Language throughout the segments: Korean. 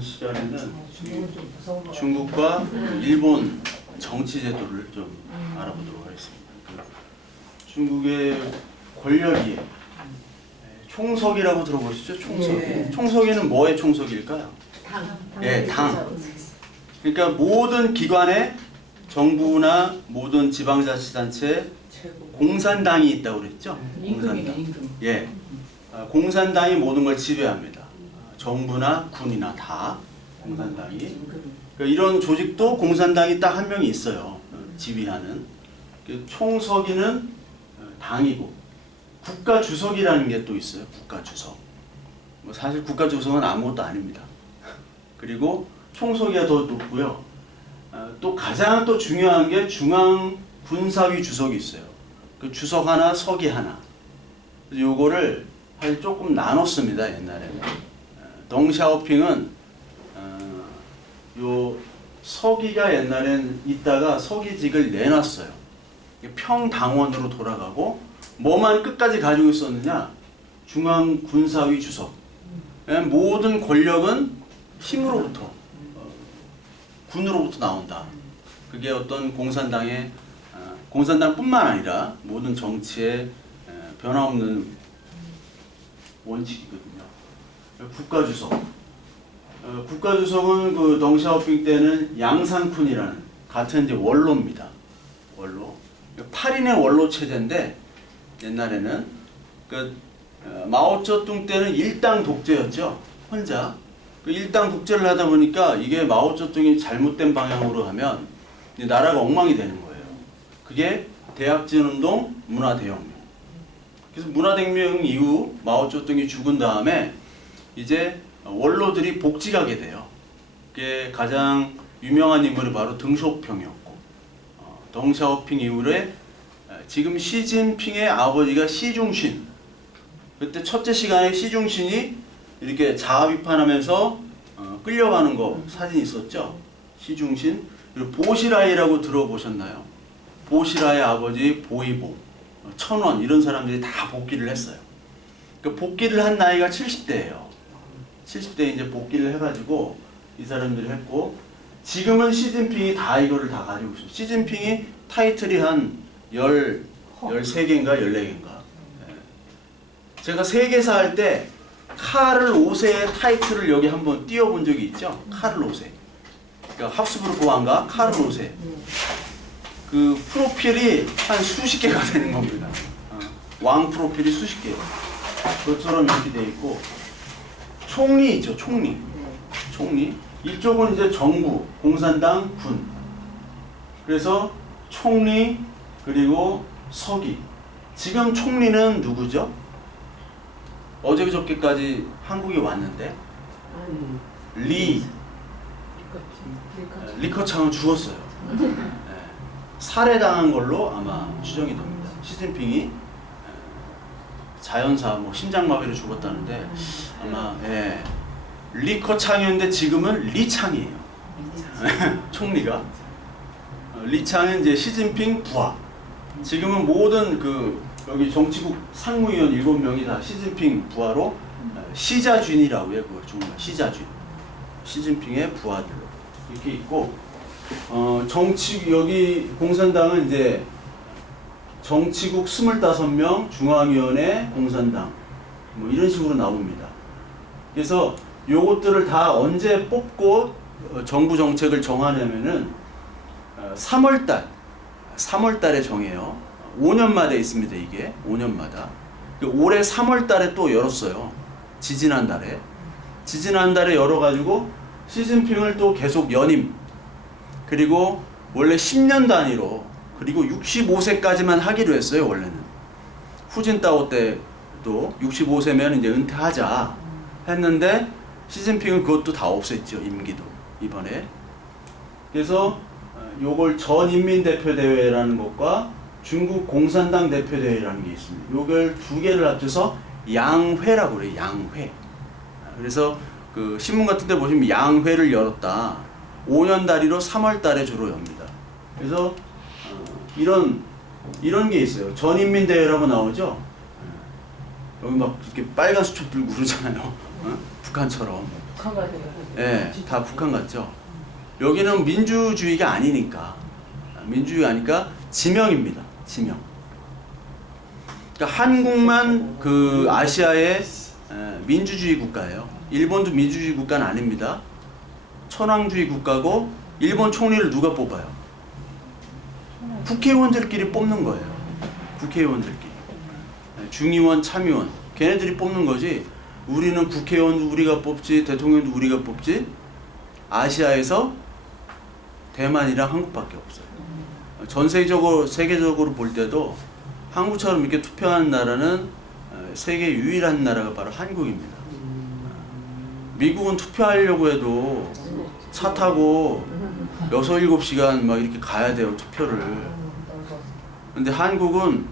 시간에는 중국과 일본 정치 제도를 좀 알아보도록 하겠습니다. 중국의 권력이 총석이라고 들어보시죠? 총석. 네. 총석에는 뭐의 총석일까요? 당. 네, 당. 그러니까 모든 기관에 정부나 모든 지방자치단체에 공산당이 있다고 그랬죠? 공산당. 임금. 예. 공산당이 모든 걸 지배합니다. 정부나 군이나 다 공산당이. 그러니까 이런 조직도 공산당이 딱 한 명이 있어요. 지휘하는. 총서기는 당이고 국가주석이라는 게 또 있어요. 국가주석. 뭐 사실 국가주석은 아무것도 아닙니다. 그리고 총서기가 더 높고요. 또 가장 또 중요한 게 중앙군사위 주석이 있어요. 그 주석 하나, 서기 하나. 요거를 사실 조금 나눴습니다. 옛날에는. 덩샤오핑은 요 서기가 옛날엔 있다가 서기직을 내놨어요. 평당원으로 돌아가고 뭐만 끝까지 가지고 있었느냐? 중앙군사위 주석. 모든 권력은 힘으로부터 군으로부터 나온다. 그게 어떤 공산당의 공산당뿐만 아니라 모든 정치의 변화없는 원칙이거든요. 국가주석. 국가주석은 그 덩샤오핑 때는 양상쿤이라는 같은 이제 원로입니다. 원로. 8인의 원로 체제인데 옛날에는 그 마오쩌둥 때는 일당 독재였죠. 혼자. 그 일당 독재를 하다 보니까 이게 마오쩌둥이 잘못된 방향으로 가면 나라가 엉망이 되는 거예요. 그게 대약진운동, 문화대혁명. 그래서 문화대혁명 이후 마오쩌둥이 죽은 다음에 이제 원로들이 복직하게 돼요. 그게 가장 유명한 인물이 바로 덩쇼핑이었고, 덩샤오핑 이후에 지금 시진핑의 아버지가 시중신. 그때 첫째 시간에 시중신이 이렇게 자아 비판하면서 끌려가는 거 사진 있었죠. 시중신. 그리고 보시라이라고 들어보셨나요? 보시라의 아버지 보이보, 천원 이런 사람들이 다 복귀를 했어요. 그 복귀를 한 나이가 70대예요. 70대에 이제 복귀를 해가지고 이 사람들이 했고, 지금은 시진핑이 다 이거를 다 가지고 있어요. 시진핑이 타이틀이 한 13개인가 14개인가. 제가 세계사 할 때 카를 5세의 타이틀을 여기 한번 띄워본 적이 있죠. 카를 5세. 그러니까 합스부르크 왕가 카를 5세. 그 프로필이 한 수십 개가 되는 겁니다. 왕 프로필이 수십 개예요. 그것처럼 이렇게 돼 있고, 총리 있죠, 총리. 총리. 이쪽은 이제 정부, 공산당, 군. 그래서 총리 그리고 서기. 지금 총리는 누구죠? 어제 그저께까지 한국에 왔는데 리커창은 죽었어요. 살해당한 걸로 아마 추정이 됩니다. 시진핑이 자연사 뭐 심장마비로 죽었다는데 아마 리커창이었는데 지금은 리창이에요. 총리가 리창은 이제 시진핑 부하. 지금은 모든 그 여기 정치국 상무위원 7명이 다 시진핑 부하로 시자준이라고 해요. 그걸 정말 시자준. 시진핑의 부하들로 이렇게 있고, 정치 여기 공산당은 이제 정치국 25명, 중앙위원회, 공산당 뭐 이런 식으로 나옵니다. 그래서 요것들을 다 언제 뽑고 정부 정책을 정하냐면은 3월달에 정해요. 5년마다 있습니다. 이게 5년마다. 올해 3월달에 또 열었어요. 지지난달에 열어가지고 시진핑을 또 계속 연임. 그리고 원래 10년 단위로, 그리고 65세까지만 하기로 했어요. 원래는 후진타오 때도 65세면 이제 은퇴하자 했는데 시진핑은 그것도 다 없앴죠. 임기도 이번에. 그래서 요걸 전인민대표대회라는 것과 중국 공산당 대표대회라는 게 있습니다. 요걸 두 개를 합쳐서 양회라고 그래요. 양회. 그래서 그 신문 같은 데 보시면 양회를 열었다. 5년 단위로 3월 달에 주로 엽니다. 그래서 이런 게 있어요. 전인민대회라고 나오죠. 여기 막 이렇게 빨간 수첩 들고 그러잖아요. 북한처럼. 북한가 돼요. 예, 다 북한 같죠. 여기는 민주주의가 아니니까 지명입니다. 지명. 그러니까 한국만 그 아시아의 민주주의 국가예요. 일본도 민주주의 국가는 아닙니다. 천황주의 국가고 일본 총리를 누가 뽑아요? 국회의원들끼리 뽑는 거예요. 국회의원들끼리. 중의원, 참의원. 걔네들이 뽑는 거지. 우리는 국회의원도 우리가 뽑지, 대통령도 우리가 뽑지. 아시아에서 대만이랑 한국밖에 없어요. 전 세계적으로 볼 때도 한국처럼 이렇게 투표하는 나라는 세계 유일한 나라가 바로 한국입니다. 미국은 투표하려고 해도 차 타고 6, 7시간 막 이렇게 가야 돼요, 투표를. 근데 한국은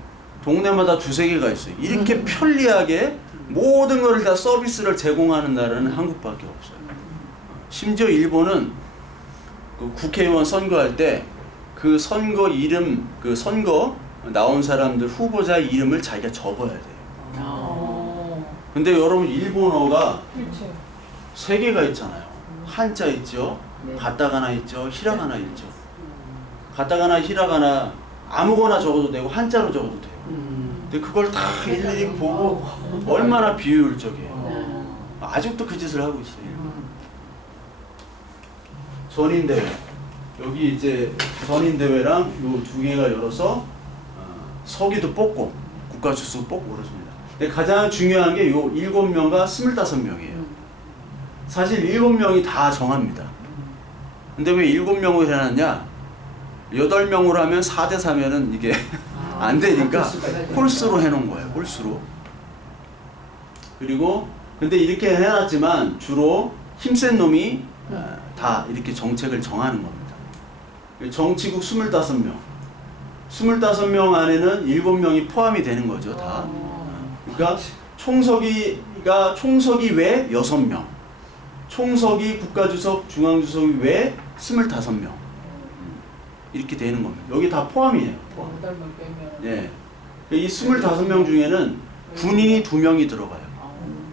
동네마다 2, 3개가 있어요. 이렇게 편리하게 모든 것을 다 서비스를 제공하는 나라는 한국밖에 없어요. 심지어 일본은 그 국회의원 선거할 때 그 선거 이름, 그 선거 나온 사람들 후보자 이름을 자기가 적어야 돼요. 근데 여러분 일본어가 3개가 있잖아요. 한자 있죠, 가타가나 있죠, 히라가나 있죠. 가타가나, 히라가나 아무거나 적어도 되고 한자로 적어도 돼요. 근데 그걸 다 일일이 보고 얼마나 비효율적이에요. 아직도 그 짓을 하고 있어요. 전인대회. 여기 이제 전인대회랑 요 2개가 열어서 서기도 뽑고 국가주석 뽑고 그렇습니다. 근데 가장 중요한 게 요 7명과 25명이에요. 사실 7명이 다 정합니다. 근데 왜 7명을 해놨냐? 8명으로 하면 4대 4면은 이게 안 되니까 홀수로 해놓은 거예요. 홀수로. 그리고 근데 이렇게 해놨지만 주로 힘센 놈이 다 이렇게 정책을 정하는 겁니다. 정치국 25명. 25명 안에는 7명이 포함이 되는 거죠, 다. 그러니까 총석이 외 6명. 총석이 국가주석, 중앙주석이 외 25명. 이렇게 되는 겁니다. 여기 다 포함이에요. 포함. 예. 이 25명 중에는 군인이 2명이 들어가요.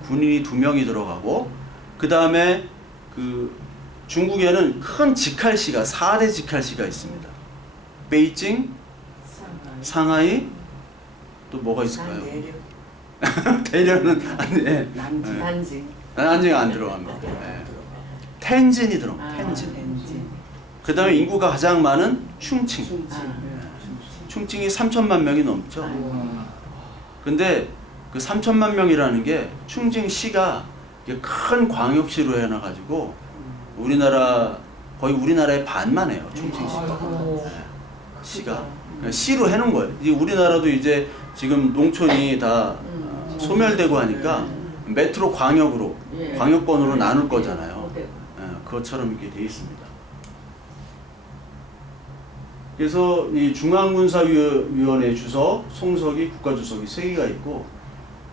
군인이 2명이 들어가고, 그 다음에 그 중국에는 큰 직할시가 4대 직할시가 있습니다. 베이징, 상하이, 또 뭐가 있을까요? 대련은 아니, 난징 안 들어갑니다. 네. 텐진이 들어갑니다. 텐진. 그 다음에 인구가 가장 많은 충칭. 충칭이 3천만 명이 넘죠. 근데 그 3천만 명이라는 게 충칭시가 큰 광역시로 해놔가지고 거의 우리나라의 반만 해요. 충칭시가. 시가. 시로 해놓은 거예요. 이제 우리나라도 이제 지금 농촌이 다 소멸되고 하니까 메트로 광역으로, 광역권으로 나눌 거잖아요. 그것처럼 이렇게 돼 있습니다. 그래서 이 중앙군사위원회 주석, 송석이, 국가주석이 3개가 있고,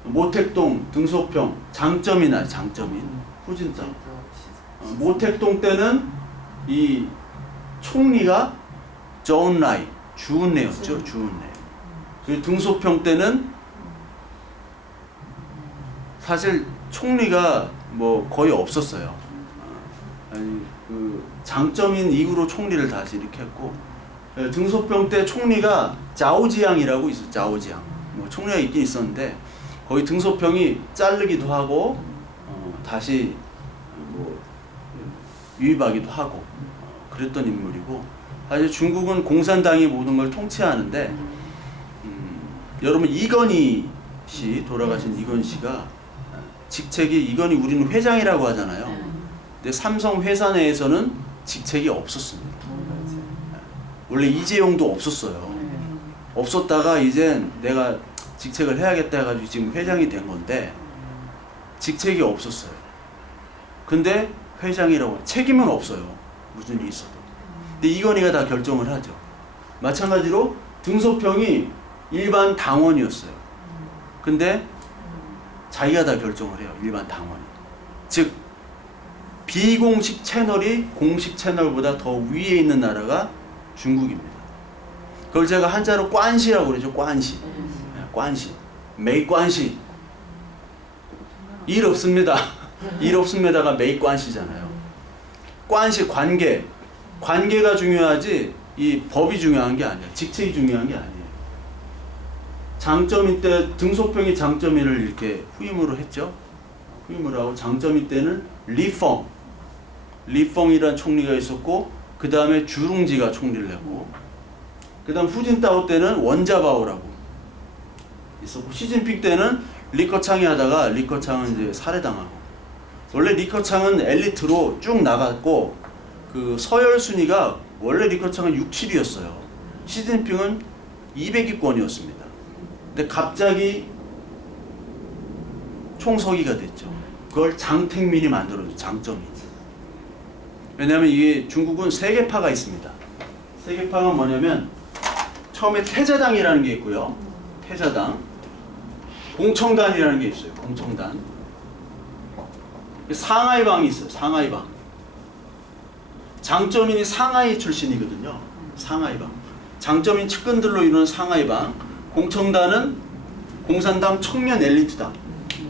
모택동, 등소평, 장점이 나요. 장점인 후진성. 모택동 때는 이 총리가 저운라이, 주은래였죠. 주은래. 그리고 등소평 때는 사실 총리가 뭐 거의 없었어요. 그 장점인 이후로 총리를 다시 이렇게 했고, 등소평 때 총리가 자오지양이라고 있어요. 자오지양. 뭐 총리가 있긴 있었는데 거의 등소평이 자르기도 하고 다시 뭐 유입하기도 하고 그랬던 인물이고, 사실 중국은 공산당이 모든 걸 통치하는데 여러분 이건희 씨, 돌아가신 이건희 씨가 직책이, 이건희 우리는 회장이라고 하잖아요. 근데 삼성 회사 내에서는 직책이 없었습니다. 원래 이재용도 없었어요. 없었다가 이제 내가 직책을 해야겠다 해가지고 지금 회장이 된 건데 직책이 없었어요. 근데 회장이라고 책임은 없어요. 무슨 일이 있어도. 근데 이건희가 다 결정을 하죠. 마찬가지로 등소평이 일반 당원이었어요. 근데 자기가 다 결정을 해요. 일반 당원이. 즉 비공식 채널이 공식 채널보다 더 위에 있는 나라가 중국입니다. 그걸 제가 한자로 관시라고 그러죠. 관시. 관시. 메이 관시. 일 없습니다. 일 없습니다가 메이 관시잖아요. 관시 관계가 중요하지 이 법이 중요한 게 아니야. 직책이 중요한 게 아니에요. 장점인 때 등소평이 장점인을 이렇게 후임으로 했죠. 후임을 하고 장점인 때는 리펑이라는 총리가 있었고 그 다음에 주룽지가 총리를 했고 그 다음 후진타오 때는 원자바오라고 있었고 시진핑 때는 리커창이 하다가 리커창은 이제 살해당하고 원래 리커창은 엘리트로 쭉 나갔고 그 서열 순위가 원래 리커창은 6, 7위였어요. 시진핑은 200위권이었습니다. 근데 갑자기 총서기가 됐죠. 그걸 장택민이 만들어줘. 장점이. 왜냐하면 이게 중국은 세계파가 있습니다. 세계파가 뭐냐면 처음에 태자당이라는 게 있고요. 태자당. 공청단이라는 게 있어요. 공청단. 상하이방이 있어요. 상하이방. 장점인이 상하이 출신이거든요. 상하이방. 장점인 측근들로 이루는 상하이방. 공청단은 공산당 청년 엘리트당.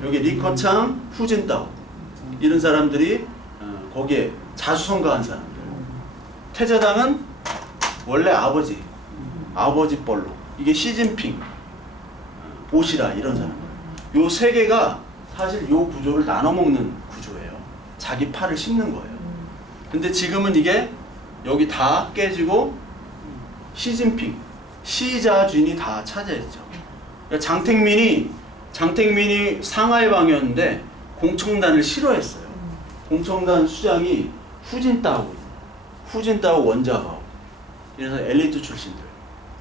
여기 리커창, 후진타오 이런 사람들이 거기에 자수성가한 사람들. 태자당은 원래 아버지 뻘로. 이게 시진핑, 보시라 이런 사람들. 요 세 개가 사실 요 구조를 나눠 먹는 구조예요. 자기 팔을 씹는 거예요. 근데 지금은 이게 여기 다 깨지고 시진핑, 시자준이 다 차지했죠. 그러니까 장택민이 상하이방이었는데 공청단을 싫어했어요. 공청단 수장이 후진타오 원자바오 이래서 엘리트 출신들.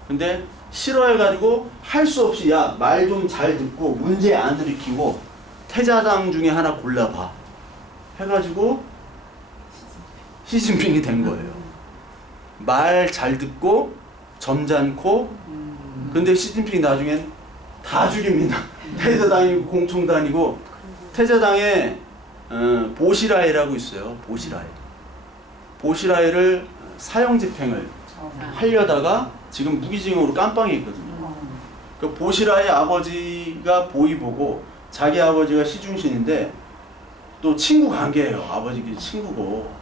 근데 싫어해가지고 할 수 없이 야 말 좀 잘 듣고 문제 안 들이키고 태자당 중에 하나 골라봐 해가지고 시진핑이 된 거예요. 말 잘 듣고 점잖고. 근데 시진핑이 나중엔 다 죽입니다. 태자당이고 공청단이고. 태자당에 보시라이라고 있어요. 보시라이를 사형 집행을 하려다가 지금 무기징역으로 깜빵에 있거든요. 그 보시라이 아버지가 보이보고 자기 아버지가 시중신인데 또 친구 관계예요. 아버지끼리 친구고.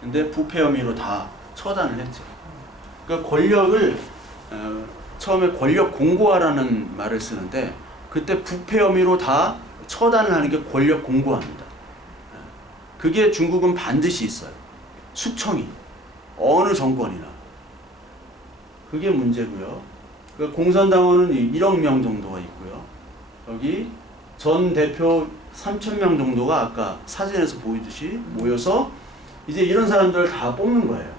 근데 부패 혐의로 다 처단을 했죠. 그러니까 권력을 처음에 권력 공고화라는 말을 쓰는데 그때 부패 혐의로 다 처단을 하는 게 권력 공고화입니다. 그게 중국은 반드시 있어요. 숙청이 어느 정권이나 그게 문제고요. 그 공산당원은 1억 명 정도가 있고요. 여기 전 대표 3,000명 정도가 아까 사진에서 보이듯이 모여서 이제 이런 사람들을 다 뽑는 거예요.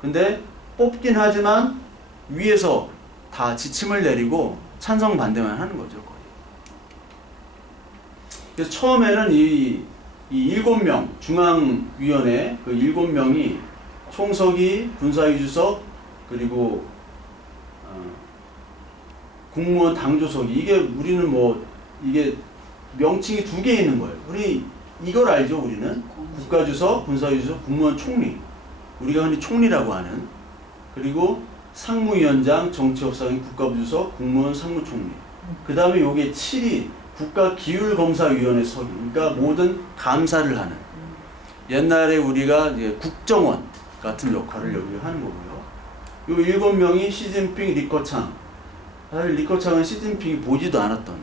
근데 뽑긴 하지만 위에서 다 지침을 내리고 찬성 반대만 하는 거죠, 거의. 그래서 처음에는 이 7명 중앙위원회 그 7명이 총서기, 군사위주석 그리고 국무원 당조석이 이게 우리는 뭐 이게 명칭이 2개 있는 거예요. 우리 이걸 알죠, 우리는 국가주석, 군사위주석, 국무원 총리. 우리가 흔히 총리라고 하는. 그리고 상무위원장, 정치협상위, 국가부주석, 국무원 상무총리. 그 다음에 요게 7위 국가기율검사위원회 서기. 그러니까 모든 감사를 하는. 옛날에 우리가 이제 국정원 같은 역할을 여기가 하는 거고요. 요 7명이 시진핑, 리커창. 사실 리커창은 시진핑이 보지도 않았던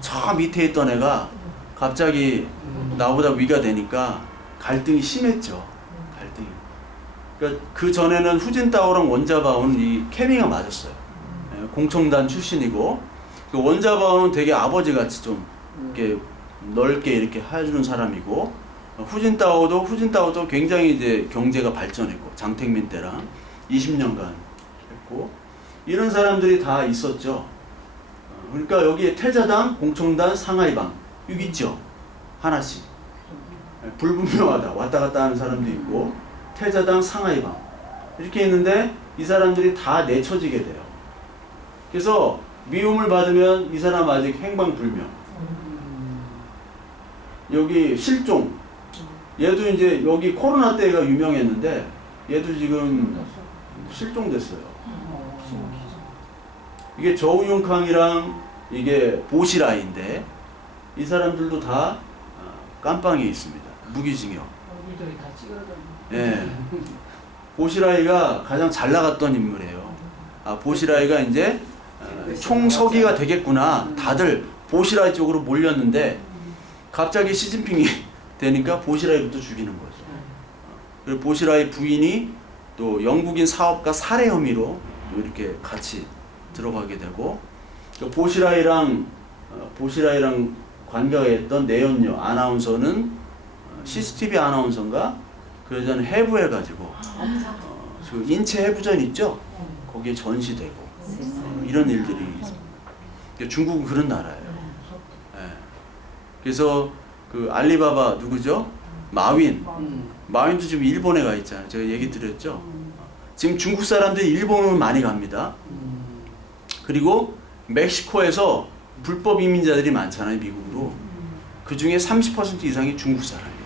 저 밑에 있던 애가 갑자기 나보다 위가 되니까 갈등이 심했죠. 갈등이. 그러니까 그 전에는 후진타오랑 원자바오는 이 케미가 맞았어요. 공청단 출신이고 그 원자바오는 되게 아버지같이 좀 이렇게 넓게 이렇게 해주는 사람이고 후진타오도 굉장히 이제 경제가 발전했고 장택민 때랑 20년간 했고 이런 사람들이 다 있었죠. 그러니까 여기에 태자당, 공청단, 상하이방 여기 있죠. 하나씩. 불분명하다. 왔다 갔다 하는 사람도 있고 태자당, 상하이방 이렇게 있는데 이 사람들이 다 내쳐지게 돼요. 그래서 미움을 받으면 이 사람 아직 행방불명. 여기 실종. 얘도 이제 여기 코로나 때가 유명했는데 얘도 지금 실종됐어요. 이게 저우융캉이랑 이게 보시라인데 이 사람들도 다 깜빵에 있습니다. 무기징역. 애들이 다 찌그러져. 예. 보시라이가 가장 잘 나갔던 인물이에요. 아, 보시라이가 이제 총서기가 되겠구나. 다들 보시라이 쪽으로 몰렸는데 갑자기 시진핑이 되니까 보시라이부터 죽이는 거죠. 그리고 보시라이 부인이 또 영국인 사업가 살해 혐의로 또 이렇게 같이 들어가게 되고 보시라이랑 관계가 있던 내연녀 아나운서는 CCTV 아나운서인가 그 여자는 해부해가지고 그 인체 해부전 있죠? 거기에 전시되고 이런 일들이 있습니다. 중국은 그런 나라예요. 예. 그래서 그 알리바바 누구죠? 마윈도 지금 일본에 가 있잖아요. 제가 얘기 드렸죠? 지금 중국 사람들이 일본으로 많이 갑니다. 그리고 멕시코에서 불법 이민자들이 많잖아요, 미국으로. 그 중에 30% 이상이 중국 사람이에요.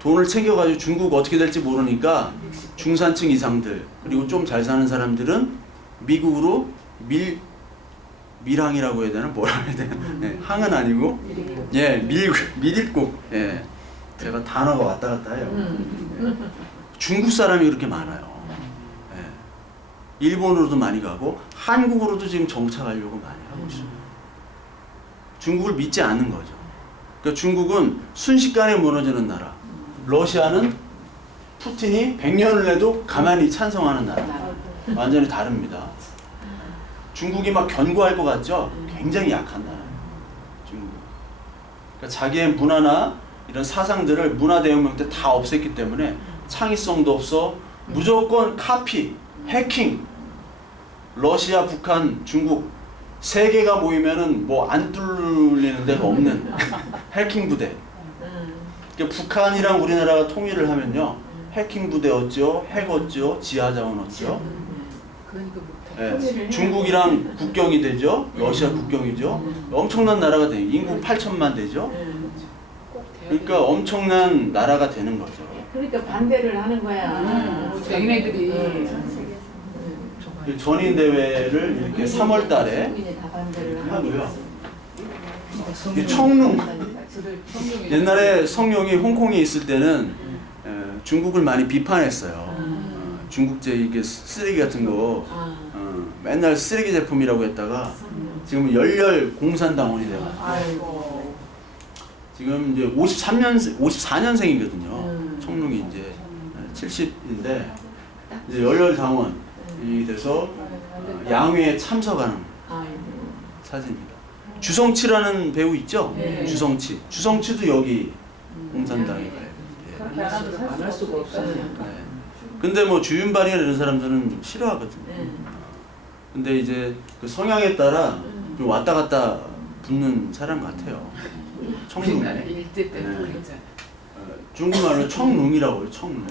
돈을 챙겨가지고 중국 어떻게 될지 모르니까 중산층 이상들, 그리고 좀 잘 사는 사람들은 미국으로 밀항이라고 해야 되나? 뭐라 해야 되나? 네, 항은 아니고, 예, 밀입국. 예. 제가 단어가 왔다 갔다 해요. 예. 중국 사람이 그렇게 많아요. 예. 일본으로도 많이 가고, 한국으로도 지금 정착하려고 많이 하고 있어요. 중국을 믿지 않는 거죠. 그러니까 중국은 순식간에 무너지는 나라. 러시아는 푸틴이 100년을 내도 가만히 찬성하는 나라. 완전히 다릅니다. 중국이 막 견고할 것 같죠? 굉장히 약한 나라예요. 중국. 그러니까 자기의 문화나 이런 사상들을 문화대혁명 때 다 없앴기 때문에 창의성도 없어. 무조건 카피, 해킹. 러시아, 북한, 중국 세 개가 모이면은 뭐 안 뚫리는 데가 없는 해킹 부대. 그러니까 북한이랑 우리나라가 통일을 하면요, 해킹 부대 얻죠, 핵 얻죠, 지하자원 얻죠. 네. 중국이랑 국경이 되죠, 러시아 국경이죠. 엄청난 나라가 돼요. 인구 8천만 되죠. 그러니까 엄청난 나라가 되는 거죠. 그러니까 반대를 하는 거야. 얘네들이 전인 대회를 이렇게 3월 달에 하고요. 청룡. 옛날에 성룡이 홍콩에 있을 때는 중국을 많이 비판했어요. 중국제 이게 쓰레기 같은 거 맨날 쓰레기 제품이라고 했다가 지금 열렬 공산당원이 돼가지고 지금 이제 54년생이거든요. 청룡이 이제 70인데 이제 열렬 당원이 돼서 양회에 참석하는 사진입니다. 주성치라는 배우 있죠? 네. 주성치도 여기 공산당에 가요. 그렇게 안 할 수가 없어요. 네. 근데 뭐 주윤발이나 이런 사람들은 싫어하거든요. 근데 이제 그 성향에 따라 좀 왔다 갔다 붙는 사람 같아요. 청룡. 일제 때 네. 그랬잖아. 중국말로 청룡이라고 해요. 청룡.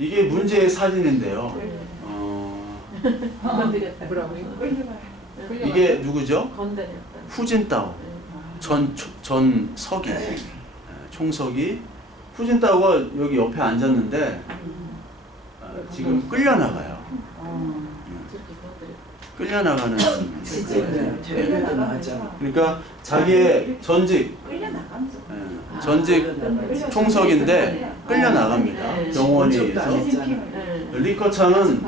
이게 문제의 사진인데요. 뭐라고요? 이게 누구죠? 건드렸다. 후진타오. 전 서기. 총서기. 후진타오가 여기 옆에 앉았는데 지금 끌려나가요. 끌려나가는 그러니까 자기의 전직 총석인데 끌려나갑니다. 병원에 의해서. 리커창은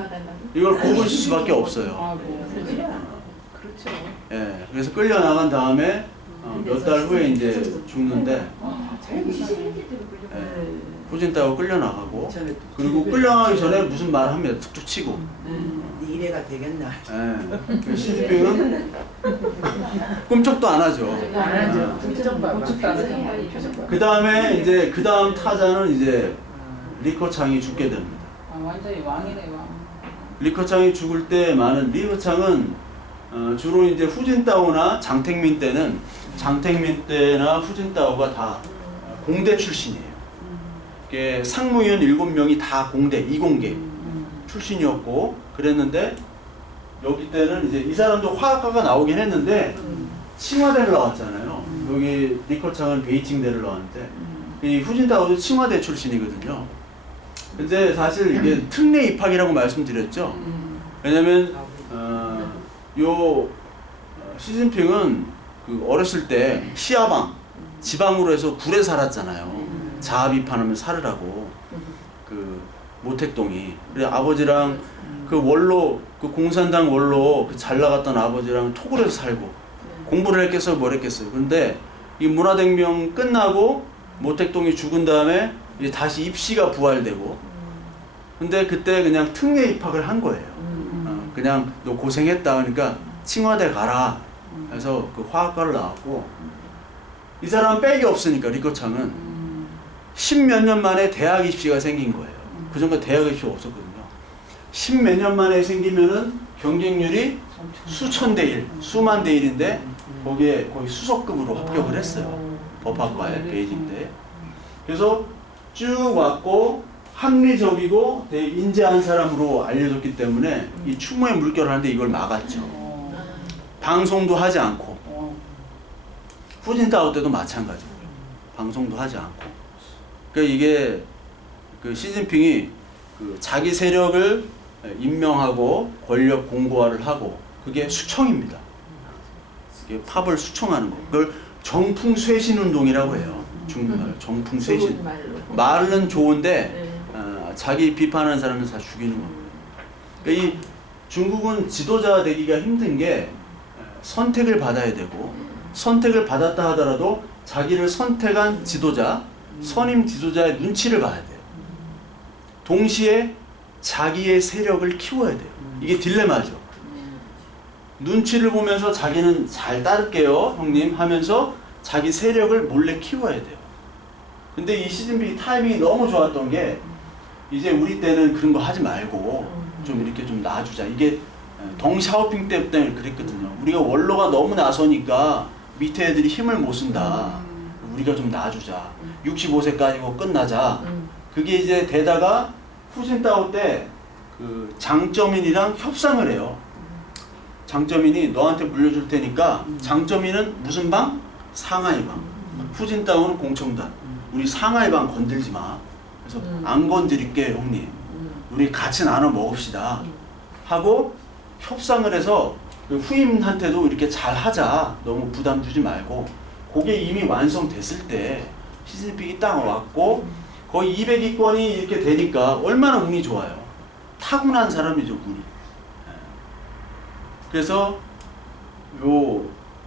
이걸 보고 있을 수밖에 없어요. 예, 그래서 끌려나간 다음에 몇 달 후에 이제 죽는데 후진타오 끌려나가고 그리고 끌려나가기 전에 무슨 말 합니다. 툭툭 치고. 이래가 되겠나? 예. 시진핑은 꿈쩍도 안 하죠. 고집도 안 하죠. 그 다음에 이제 그 다음 타자는 이제 리커창이 죽게 됩니다. 완전히 왕이네 왕. 리커창이 죽을 때 많은 리커창은 주로 이제 후진타오나 장택민 때나 후진타오가 다 공대 출신이에요. 상무위원 7명이 다 공대, 이공계 출신이었고 그랬는데 여기 때는 이제 이 사람도 화학과가 나오긴 했는데 칭화대를 나왔잖아요. 여기 리커창은 베이징대를 나왔는데 이 후진타오도 칭화대 출신이거든요. 근데 사실 이게 특례 입학이라고 말씀드렸죠. 왜냐면 시진핑은 그 어렸을 때 시아방 지방으로 해서 굴에 살았잖아요. 자아 비판하면 살으라고 그 모택동이. 그래 아버지랑 그 원로 그 공산당 원로 그 잘 나갔던 아버지랑 토굴에서 살고 공부를 했겠어요, 뭘 했겠어요. 근데 이 문화대혁명 끝나고 모택동이 죽은 다음에 이제 다시 입시가 부활되고, 근데 그때 그냥 특례 입학을 한 거예요. 그냥 너 고생했다 그러니까 칭화대 가라. 그래서 그 화학과를 나왔고, 이 사람은 백이 없으니까 리커창은 십몇 년 만에 대학 입시가 생긴 거예요. 그 전까지 대학 입시가 없었거든요. 십몇 년 만에 생기면은 경쟁률이 수천 대 1, 수만 대 1인데 거기에 거의 수석급으로 합격을 했어요. 법학과에 베이징대. 그래서 쭉 왔고 합리적이고 되게 인재한 사람으로 알려졌기 때문에 이 추모에 물결을 하는데 이걸 막았죠. 방송도 하지 않고 후진타오 때도 마찬가지고 방송도 하지 않고. 그러니까 이게 그 시진핑이 그 자기 세력을 임명하고 권력 공고화를 하고 그게 수청입니다. 이게 팝을 수청하는 거. 그걸 정풍쇄신운동이라고 해요. 중국말 정풍쇄신. 말은 좋은데 자기 비판하는 사람을 다 죽이는 겁니다. 그러니까 이 중국은 지도자 되기가 힘든 게 선택을 받아야 되고, 선택을 받았다 하더라도 자기를 선택한 지도자, 선임 지도자의 눈치를 봐야 돼요. 동시에 자기의 세력을 키워야 돼요. 이게 딜레마죠. 눈치를 보면서 자기는 잘 따를게요 형님 하면서 자기 세력을 몰래 키워야 돼요. 근데 이 시진핑이 타이밍이 너무 좋았던 게, 이제 우리 때는 그런 거 하지 말고 좀 이렇게 좀 놔주자. 이게 덩샤오핑 때부터 그랬거든요. 우리가 원로가 너무 나서니까 밑에 애들이 힘을 못 쓴다. 우리가 좀 놔주자. 65세까지고 끝나자. 그게 이제 되다가 후진타오 때 그 장쩌민이랑 협상을 해요. 장쩌민이 너한테 물려줄 테니까, 장쩌민은 무슨 방? 상하이 방. 후진타오는 공청단. 우리 상하이 방 건들지 마. 그래서 안 건드릴게 형님. 우리 같이 나눠 먹읍시다. 하고 협상을 해서 그 후임한테도 이렇게 잘 하자. 너무 부담 주지 말고. 그게 이미 완성됐을 때 시진핑이 딱 왔고 거의 200위권이 이렇게 되니까 얼마나 운이 좋아요. 타고난 사람이죠, 운이. 그래서 요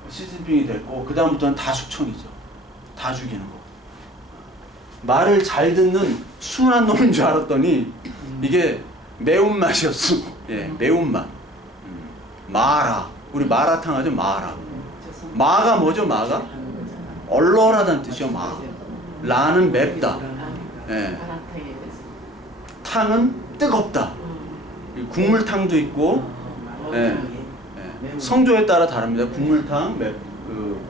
시진핑이 됐고, 그 다음부터는 다 숙청이죠. 다 죽이는 거. 말을 잘 듣는 순한 놈인 줄 알았더니 이게 매운맛이었어. 예, 매운맛. 마라. 우리 마라탕 하죠, 마라. 마가 뭐죠, 마가? 얼얼하다는 뜻이요, 마. 라는 맵다. 예. 탕은 뜨겁다. 국물탕도 있고, 예. 성조에 따라 다릅니다. 국물탕,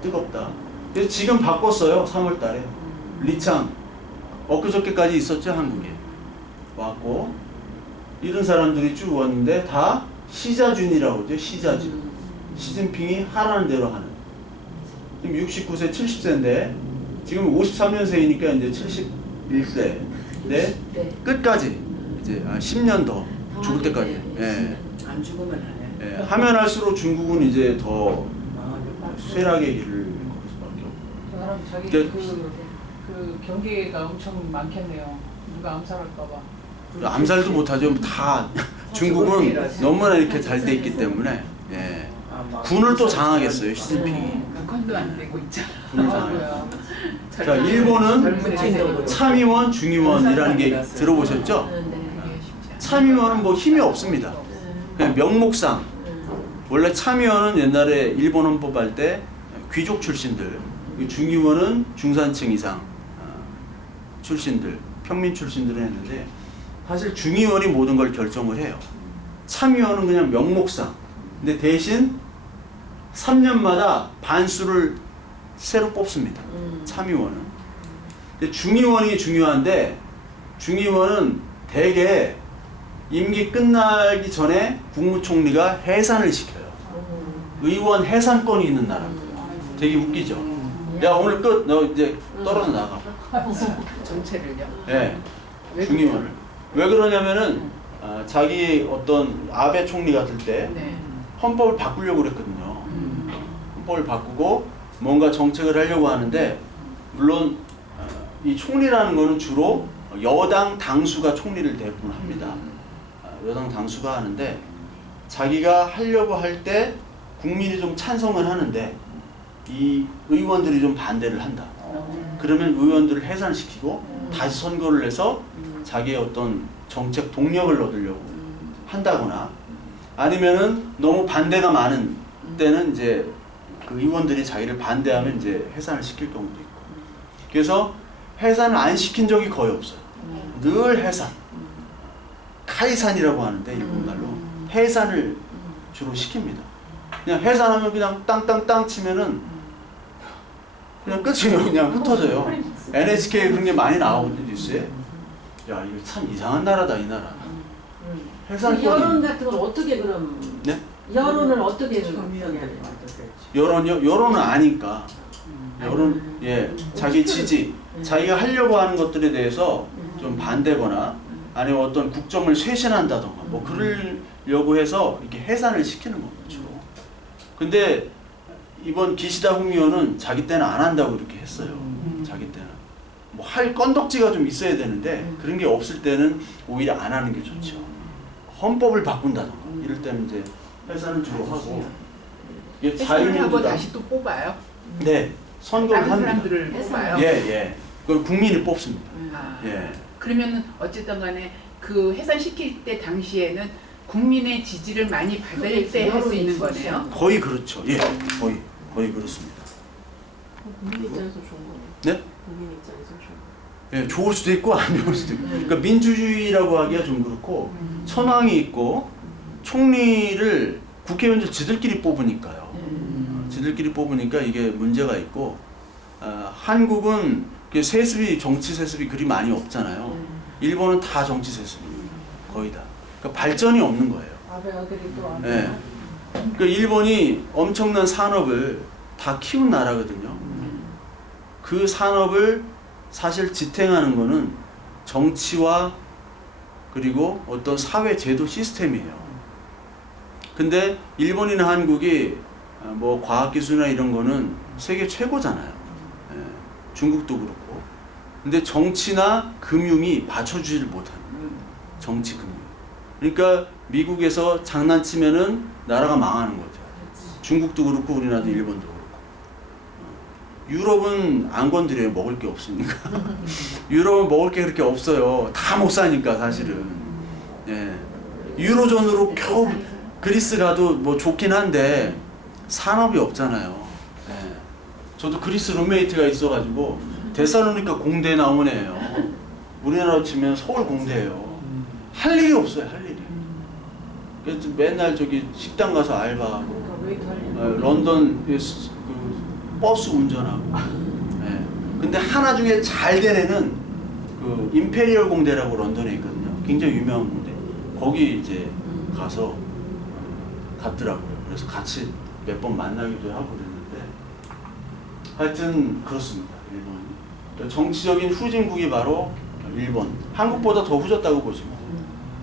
뜨겁다. 그래서 지금 바꿨어요. 3월 달에. 리창. 엊그저께까지 있었죠, 한국에. 왔고, 이런 사람들이 쭉 왔는데 다 시자준이라고 하죠. 시자준. 시진핑이 하라는 대로 하는. 지금 69세, 70세인데 지금 53년생이니까 이제 71세. 네? 끝까지 이제 10년 더 죽을 때까지. 예. 안 죽으면 하네. 예. 하면 할수록 중국은 이제 더 쇠락의 길을 걸을 수밖에 없고. 저 사람 자기 그 경계가 엄청 많겠네요. 누가 암살할까봐. 암살도 못하죠. 다 중국은 너무나 이렇게 잘 돼 있기 때문에. 예. 군을 또 장하겠어요, 시진핑이. 북한도 안 되고 있잖아. 군을 장하겠어요. 자, 일본은 참의원, 중의원이라는 게 들어보셨죠? 참의원은 뭐 힘이 없습니다. 그냥 명목상. 원래 참의원은 옛날에 일본 헌법 할 때 귀족 출신들, 중의원은 중산층 이상 출신들, 평민 출신들을 했는데, 사실 중의원이 모든 걸 결정을 해요. 참의원은 그냥 명목상. 근데 대신 3년마다 반수를 새로 뽑습니다. 참의원은. 근데 중의원이 중요한데, 중의원은 대개 임기 끝나기 전에 국무총리가 해산을 시켜요. 의원 해산권이 있는 나라입니다. 되게 웃기죠. 야, 오늘 끝. 너 이제 떨어져 나가. 전체를요? 네. 중의원을. 왜 그러냐면은 자기 어떤 아베 총리 같을 때 헌법을 바꾸려고 그랬거든요. 헌법을 바꾸고 뭔가 정책을 하려고 하는데 물론 이 총리라는 거는 주로 여당 당수가 총리를 대부분 합니다. 여당 당수가 하는데 자기가 하려고 할 때 국민이 좀 찬성을 하는데 이 의원들이 좀 반대를 한다. 그러면 의원들을 해산시키고 다시 선거를 해서 자기의 어떤 정책 동력을 얻으려고 한다거나 아니면은 너무 반대가 많은 때는 이제 그 의원들이 자기를 반대하면 이제 해산을 시킬 경우도 있고. 그래서 해산을 안 시킨 적이 거의 없어요. 늘 해산. 카이산이라고 하는데 일본말로 해산을 주로 시킵니다. 그냥 해산하면 그냥 땅땅땅 치면은 그냥 끝이에요. 그냥 흩어져요. NHK 그런 게 많이 나오거든요, 뉴스에. 야, 이거 참 이상한 나라다, 이 나라. 그 해산권이. 여론 같은 건 어떻게 그럼? 네? 여론을 어떻게 여론요? 여론은 아니까. 여론, 예, 자기 지지, 자기가 하려고 하는 것들에 대해서 좀 반대거나 아니면 어떤 국정을 쇄신한다던가 뭐 그러려고 해서 이렇게 해산을 시키는 거죠. 근데 이번 기시다 후미오는 자기 때는 안 한다고 이렇게 했어요. 자기 때는. 뭐 할 건덕지가 좀 있어야 되는데 그런 게 없을 때는 오히려 안 하는 게 좋죠. 헌법을 바꾼다던가 이럴 때는 이제 해산을 주로 하고 이게 해산을 하고 자유민주당 다시 또 뽑아요? 네 선거를 다른 합니다. 사람들을 뽑아요? 예. 그걸 국민이 뽑습니다. 아, 예. 그러면 어쨌든 간에 그 해산시킬 때 당시에는 국민의 지지를 많이 받을 때 할 수 있는 거네요? 거의 그렇죠. 예, 거의 그렇습니다. 국민 입장에서 좋은 거네. 네? 국민 입장에서 좋은 거. 예, 좋을 수도 있고 안 좋을 수도 있고. 그러니까 민주주의라고 하기가 좀 그렇고 천황이 있고 총리를 국회의원들 지들끼리 뽑으니까요. 지들끼리 뽑으니까 이게 문제가 있고 한국은 세습이 정치 세습이 그리 많이 없잖아요. 일본은 다 정치 세습이 거의 다. 그러니까 발전이 없는 거예요. 아베 아들이 또 안 예. 돼요. 그러니까 일본이 엄청난 산업을 다 키운 나라거든요. 그 산업을 사실 지탱하는 거는 정치와 그리고 어떤 사회 제도 시스템이에요. 근데 일본이나 한국이 뭐 과학기술이나 이런 거는 세계 최고잖아요. 예. 중국도 그렇고. 근데 정치나 금융이 받쳐주지를 못하는 정치 금융. 그러니까 미국에서 장난치면은 나라가 망하는 거죠. 중국도 그렇고 우리나라도 일본도 그렇고. 유럽은 안 건드려요. 먹을 게 없으니까. 유럽은 먹을 게 그렇게 없어요. 다 못 사니까 사실은. 예. 유로존으로 겨우 그리스 가도 뭐 좋긴 한데 산업이 없잖아요. 예. 저도 그리스 룸메이트가 있어가지고 데살로니카 공대 나온 애예요. 우리나라로 치면 서울 공대예요. 할 일이 없어요. 할 일이. 그래서 맨날 저기 식당 가서 알바하고 웨이터 할 일. 런던 그 버스 운전하고. 예. 근데 하나 중에 잘 된 애는 그 임페리얼 공대라고 런던에 있거든요. 굉장히 유명한 공대. 거기 이제 가서 갔더라고요. 그래서 같이 몇 번 만나기도 하고 그랬는데 하여튼 그렇습니다. 일본이. 정치적인 후진국이 바로 일본. 한국보다 더 후졌다고 보시면.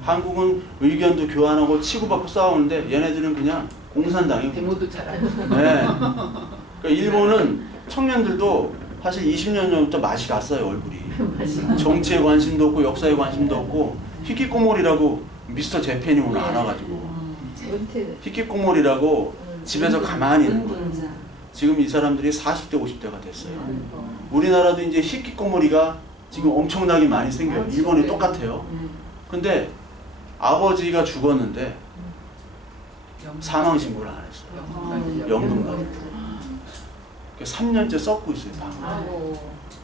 한국은 의견도 교환하고 치고받고 싸우는데 얘네들은 그냥 공산당이고. 데모도 잘하고. 네. 그러니까 일본은 청년들도 사실 20년 전부터 맛이 갔어요, 얼굴이. 정치에 관심도 없고 역사에 관심도 없고 히키코모리라고 미스터 재팬이 오늘 안 와가지고 히키코모리라고 집에서 가만히 있는 거예요. 지금 이 사람들이 40대 50대가 됐어요. 우리나라도 이제 히키코모리가 지금 엄청나게 많이 생겨요. 일본이 똑같아요. 근데 아버지가 죽었는데 사망 신고를 안 했어요. 연금 받고. 3년째 썩고 있어요. 방.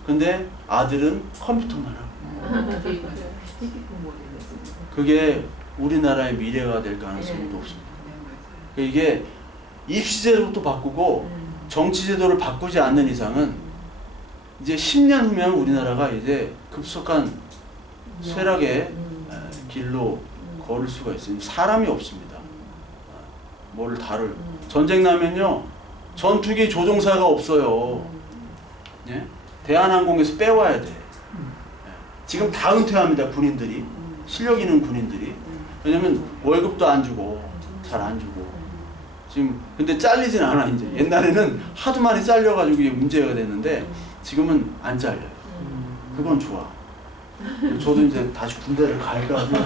근데 아들은 컴퓨터만 하고. 그게 우리나라의 미래가 될 가능성이 높습니다. 이게 입시제도부터 바꾸고 정치제도를 바꾸지 않는 이상은 이제 10년 후면 우리나라가 이제 급속한 쇠락의 길로 걸을 수가 있어요. 사람이 없습니다. 뭐를 다룰. 전쟁 나면요. 전투기 조종사가 없어요. 예? 대한항공에서 빼와야 돼. 지금 다 은퇴합니다. 군인들이. 실력 있는 군인들이. 왜냐면 월급도 안 주고 잘 안 주고. 지금 근데 잘리진 않아 이제. 옛날에는 하도 많이 잘려가지고 이게 문제가 됐는데 지금은 안 잘려요. 그건 좋아. 저도 이제 다시 군대를 갈까 하고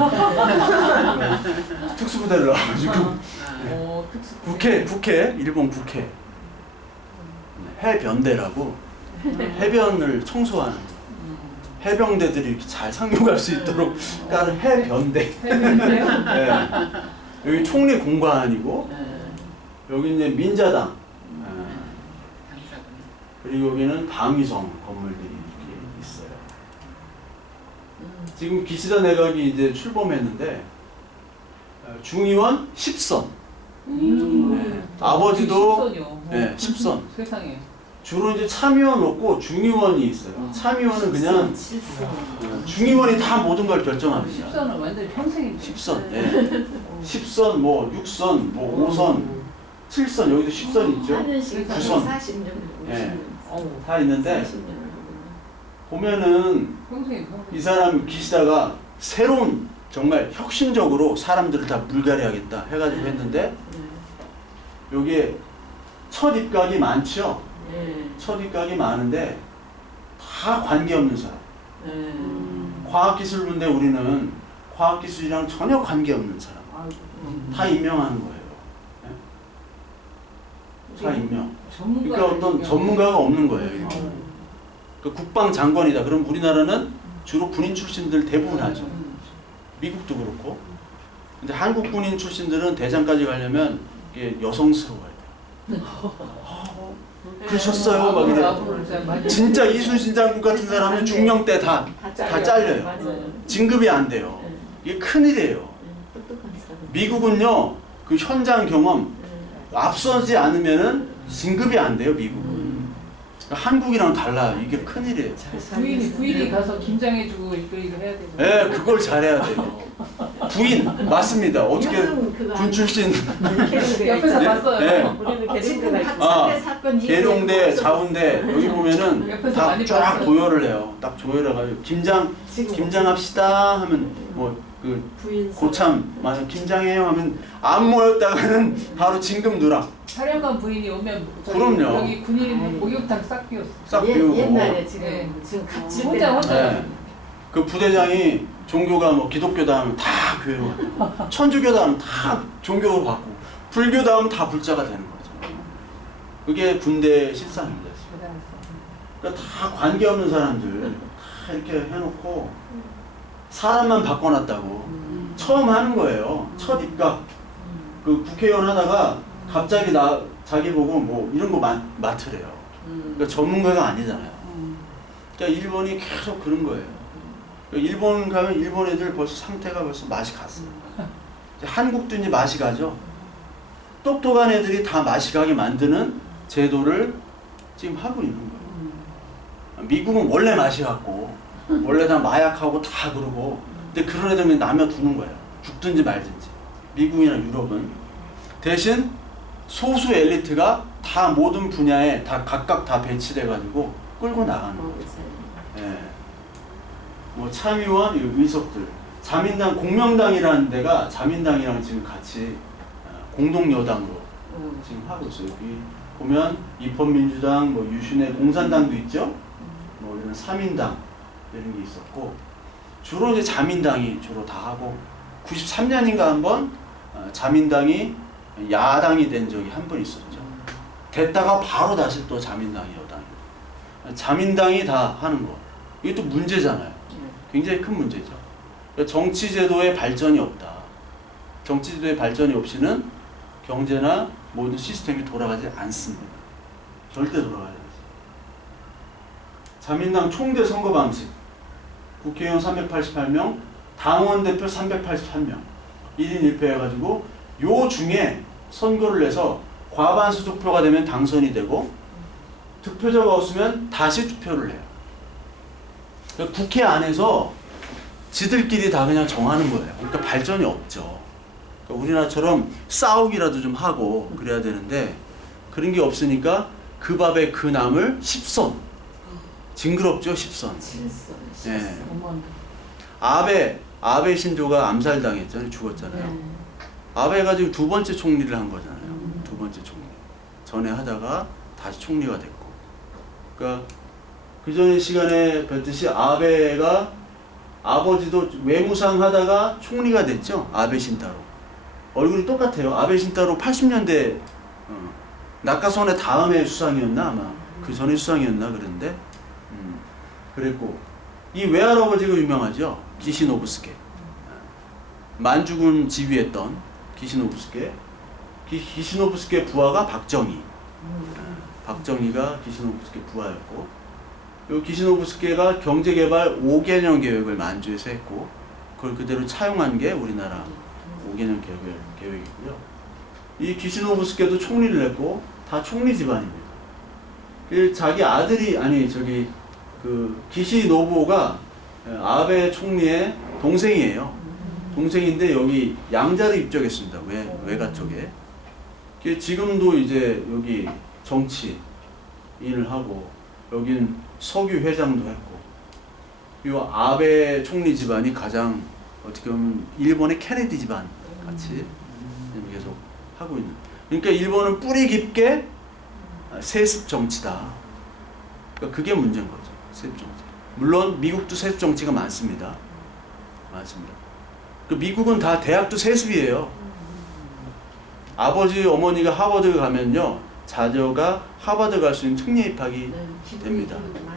특수부대를 나와가지고 국회 일본 국회 해변대라고 해변을 청소하는 해병대들이 이렇게 잘 상륙할 수 있도록 까는 해변대. 네. 여기 총리 공관이고 여기 이제 민자당 그리고 여기는 방위성 건물들이 이렇게 있어요. 지금 기시다 내각이 이제 출범했는데 중의원 10선. 아버지도 10선이요. 네, 10선. 세상에. 주로 이제 참의원 없고 중의원이 있어요. 참의원은 그냥 중의원이 다 모든 걸 결정합니다. 10선은 완전히 평생인데. 10선, 예. 10선, 뭐 6선, 뭐 5선, 7선, 여기도 10선 있죠. 9선. 40년, 예. 50년. 다 있는데 40년을 보면은 평생. 이 사람 기시다가 새로운 정말 혁신적으로 사람들을 다 물갈이하겠다 해가지고 했는데 여기에 첫 입각이 많죠. 첫 입각이 많은데 다 관계없는 사람. 과학기술부인데 우리는 과학기술이랑 전혀 관계없는 사람. 다 임명하는 거예요. 다 임명. 그러니까 어떤 전문가가 없는 거예요. 그 국방장관이다. 그럼 우리나라는 주로 군인 출신들 대부분 하죠. 미국도 그렇고. 근데 한국 군인 출신들은 대장까지 가려면 이게 여성스러워야 돼요. 그러셨어요? 막 이래. 진짜 이순신 장군 같은 사람은 중령 때 다 잘려요. 맞아요. 진급이 안 돼요. 이게 큰일이에요. 미국은요, 그 현장 경험 앞서지 않으면은 진급이 안 돼요, 미국은. 그러니까 한국이랑 달라요. 이게 큰일이에요. 부인이 가서 김장해주고 이거 해야 되죠. 네, 그걸 잘해야 돼요. 부인 맞습니다. 어떻게 군 출신 옆에서 봤어요. 네. 우리는 지금 계룡대가 있고. 아, 사건 계룡대, 자운대 여기 보면은 옆에서 다 많이 쫙 봤어요. 도열을 해요. 딱 조열해가지고 김장합시다 하면 뭐 그 고참 만약 김장해요 하면 안 모였다가는 바로 진급 누락 사령관 부인이 오면 그럼요. 여기 군인 목욕탕 싹 비웠어. 싹 비우고 옛날에 지금 네. 지금 같이 혼자. 네. 그 부대장이 종교가 뭐 기독교다 하면 다 교회로 가고 천주교다 하면 다 종교로 받고 불교다 하면 다 불자가 되는 거죠. 그게 군대 실상입니다. 그러니까 다 관계없는 사람들 다 이렇게 해놓고 사람만 바꿔놨다고 처음 하는 거예요. 첫 입각 그 국회의원 하다가 갑자기 자기 보고 뭐 이런 거 맡으래요. 그러니까 전문가가 아니잖아요. 그러니까 일본이 계속 그런 거예요. 그러니까 일본 가면 일본 애들 벌써 상태가 벌써 맛이 갔어요. 이제 한국도 이제 맛이 가죠. 똑똑한 애들이 다 맛이 가게 만드는 제도를 지금 하고 있는 거예요. 미국은 원래 맛이 갔고 원래 다 마약하고 다 그러고 근데 그런 애들은 남겨두는 거예요. 죽든지 말든지. 미국이나 유럽은 대신 소수 엘리트가 다 모든 분야에 다 각각 다 배치돼가지고 끌고 나가는 거죠. 예. 뭐 참의원, 의석들, 자민당, 공명당이라는 데가 자민당이랑 지금 같이 공동 여당으로 지금 하고 있어요. 여기 보면 입헌민주당, 뭐 유신의 공산당도 있죠. 뭐 이런 3인당 이런 게 있었고 주로 이제 자민당이 주로 다 하고 93년인가 한번 자민당이 야당이 된 적이 한 번 있었죠. 됐다가 바로 다시 또 자민당이 여당이. 자민당이 다 하는 거. 이게 또 문제잖아요. 굉장히 큰 문제죠. 정치제도의 발전이 없다. 정치제도의 발전이 없이는 경제나 모든 시스템이 돌아가지 않습니다. 절대 돌아가지 않습니다. 자민당 총대 선거 방식. 국회의원 388명, 당원대표 381명. 1인 1패 해가지고 요 중에 선거를 해서 과반수 득표가 되면 당선이 되고 득표자가 없으면 다시 투표를 해요. 그러니까 국회 안에서 지들끼리 다 그냥 정하는 거예요. 그러니까 발전이 없죠. 그러니까 우리나라처럼 싸우기라도 좀 하고 그래야 되는데 그런 게 없으니까 그 밥에 그 남을 10선. 징그럽죠, 10선. 예. 아베 신조가 암살당했잖아요. 죽었잖아요. 아베가 지금 두 번째 총리를 한 거잖아요. 두 번째 총리. 전에 하다가 다시 총리가 됐고. 그러니까 그전 시간에 뵀듯이 아베가 아버지도 외무상 하다가 총리가 됐죠. 아베 신타로. 얼굴이 똑같아요. 아베 신타로 80년대 낙하선의 다음에 수상이었나 아마 그 전에 수상이었나 그런데 그랬고 이 외할아버지가 유명하죠. 기시노부스케. 만주군 지휘했던 기시노부스케. 기시노부스케 부하가 박정희. 박정희가 기시노부스케 부하였고 요 기시노부스케가 경제개발 5개년 계획을 만주에서 했고 그걸 그대로 차용한 게 우리나라 5개년 계획이고요. 이 기시노부스케도 총리를 했고 다 총리 집안입니다. 자기 아들이 그 기시노부오가 아베 총리의 동생이에요. 동생인데 여기 양자를 입적했습니다. 외가 쪽에. 지금도 이제 여기 정치 일을 하고 여긴 석유 회장도 했고 이 아베 총리 집안이 가장 어떻게 보면 일본의 케네디 집안 같이 계속 하고 있는. 그러니까 일본은 뿌리 깊게 세습 정치다. 그러니까 그게 문제인 거죠. 세습 정치. 물론 미국도 세습 정치가 많습니다. 많습니다. 그 미국은 다 대학도 세습이에요. 아버지 어머니가 하버드 가면요 자녀가 하버드 갈 수 있는 특례 입학이 됩니다.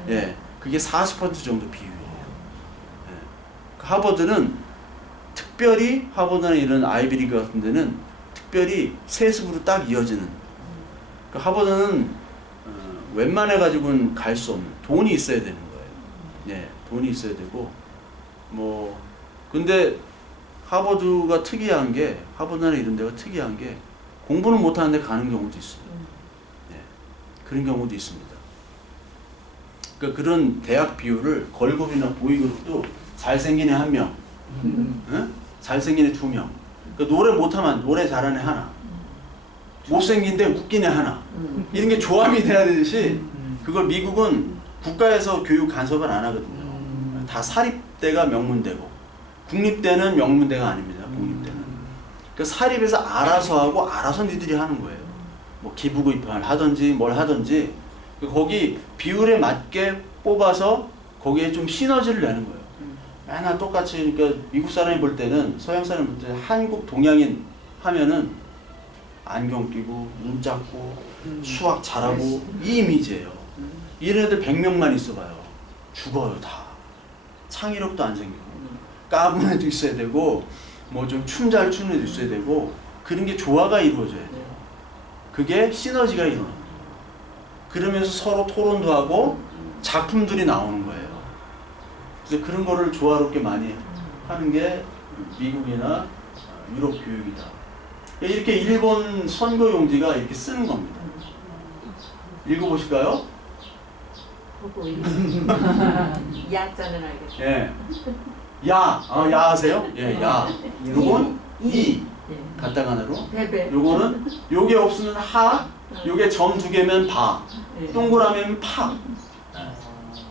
예, 그게 40% 정도 비율이에요. 예. 그 하버드는 특별히 하버드나 이런 아이비리그 같은 데는 특별히 세습으로 딱 이어지는. 그 하버드는 웬만해 가지고는 갈 수 없는 돈이 있어야 되는 거예요. 예, 돈이 있어야 되고 뭐 근데 하버드가 특이한 게 하버드나 이런 데가 특이한 게 공부는 못하는데 가는 경우도 있어요. 예, 그런 경우도 있습니다. 그러니까 그런 대학 비율을 걸그룹이나 보이그룹도 잘생긴 애 1명, 응? 잘생긴 애 2명. 그러니까 노래 못하면 노래 잘하는 애 하나, 못생긴데 웃긴 애 하나. 이런 게 조합이 돼야 되듯이 그걸 미국은 국가에서 교육 간섭을 안 하거든요. 다 사립대가 명문대고 국립대는 명문대가 아닙니다. 국립대는. 그러니까 사립에서 알아서 하고 알아서 니들이 하는 거예요. 뭐 기부구입을 하든지 뭘 하든지 거기 비율에 맞게 뽑아서 거기에 좀 시너지를 내는 거예요. 맨날 똑같이 그러니까 미국 사람이 볼 때는 서양 사람이 볼 때는 한국 동양인 하면은 안경 끼고 눈 작고 수학 잘하고 이 이미지예요. 이런 애들 100명만 있어봐요. 죽어요 다. 창의력도 안 생기고 까분 애도 있어야 되고 뭐 좀 춤 잘 추는 애도 있어야 되고 그런 게 조화가 이루어져야 돼요. 그게 시너지가 일어나요. 그러면서 서로 토론도 하고 작품들이 나오는 거예요. 그래서 그런 거를 조화롭게 많이 하는 게 미국이나 유럽 교육이다. 이렇게 일본 선거 용지가 이렇게 쓰는 겁니다. 읽어보실까요? 야자는 알겠죠. 예. 야, 야 하세요? 예, 야. 요건 이. 가타가나로. 베베. 요거는 요게 없으면 하. 요게 점 2개면 바. 동그라미면 파.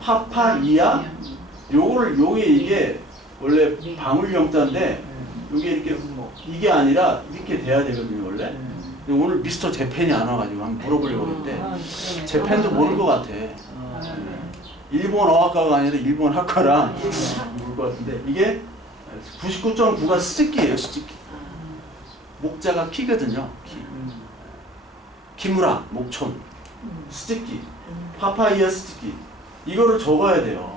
파파 이야. 요게 이게 원래 방울 영자인데 요게 이렇게 이게 아니라 이렇게 돼야 되거든요 원래. 근데 오늘 미스터 재팬이 안 와가지고 한번 물어보려고 했는데 재팬도 모를 것 같아. 일본 어학과가 아니라 일본 학과랑 모를 것 같은데 이게 99.9가 스즈키예요. 스즈키. 목자가 키거든요. 키. 키무라 목촌 스즈키 파파이야 스즈키 이거를 적어야 돼요.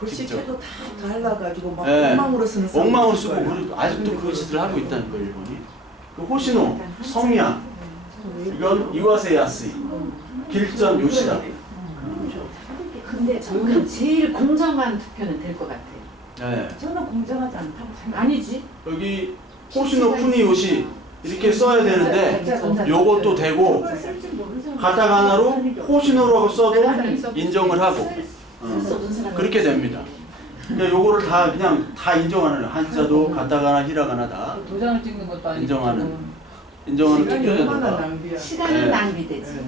글씨체도 다 달라가지고 막 네. 엉망으로 쓰는 사람 엉망으로 있을 쓰고 거예요. 우리 아직도 그 짓을 하고 있다는 거예요 일본이. 그 호시노 성야 이건 이와세 야스이 길전 요시다. 근데 저는 제일 공정한 투표는 될 것 같아요. 네. 저는 공정하지 않다고 생각. 아니지. 여기 호시노 쿠니 요시 이렇게 써야 되는데 요것도 되고 가타가나로 호시노라고 써도 인정을 하고 그렇게 됩니다. 그러니까 요거를 다 그냥 다 인정하는 한자도 가타가나 히라가나 다 도장을 찍는 것도 아니고 인정하는 시간이 얼마나 투표제도다. 낭비야. 시간은 네. 낭비되지.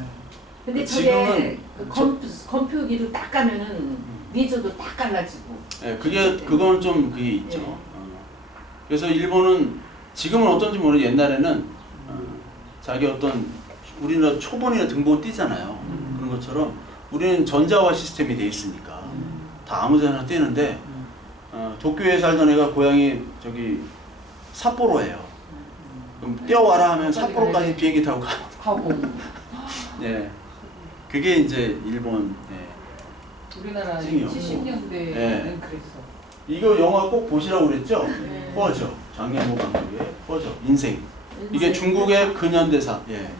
근데 지금은 저게 검표기로 딱 가면은 니조도 딱 갈라지고. 예, 그건 좀 그게 있죠. 그래서 일본은 지금은 어떤지 모르는데 옛날에는 자기 어떤 우리나라 초본이나 등본 띄잖아요. 그런 것처럼 우리는 전자화 시스템이 돼 있으니까 다 아무데나 뛰는데 도쿄에 살던 애가 고향이 저기 삿포로예요. 그럼 뛰어와라 하면 삿포로까지 비행기 타고 가. 하고 네, 그게 이제 일본. 네. 우리나라 찡이요. 70년대에는 네. 그랬어. 이거 영화 꼭 보시라고 그랬죠? 네. 퍼저 장혜모 감독의 퍼저 인생. 이게 중국의 근현대사. 예. 예.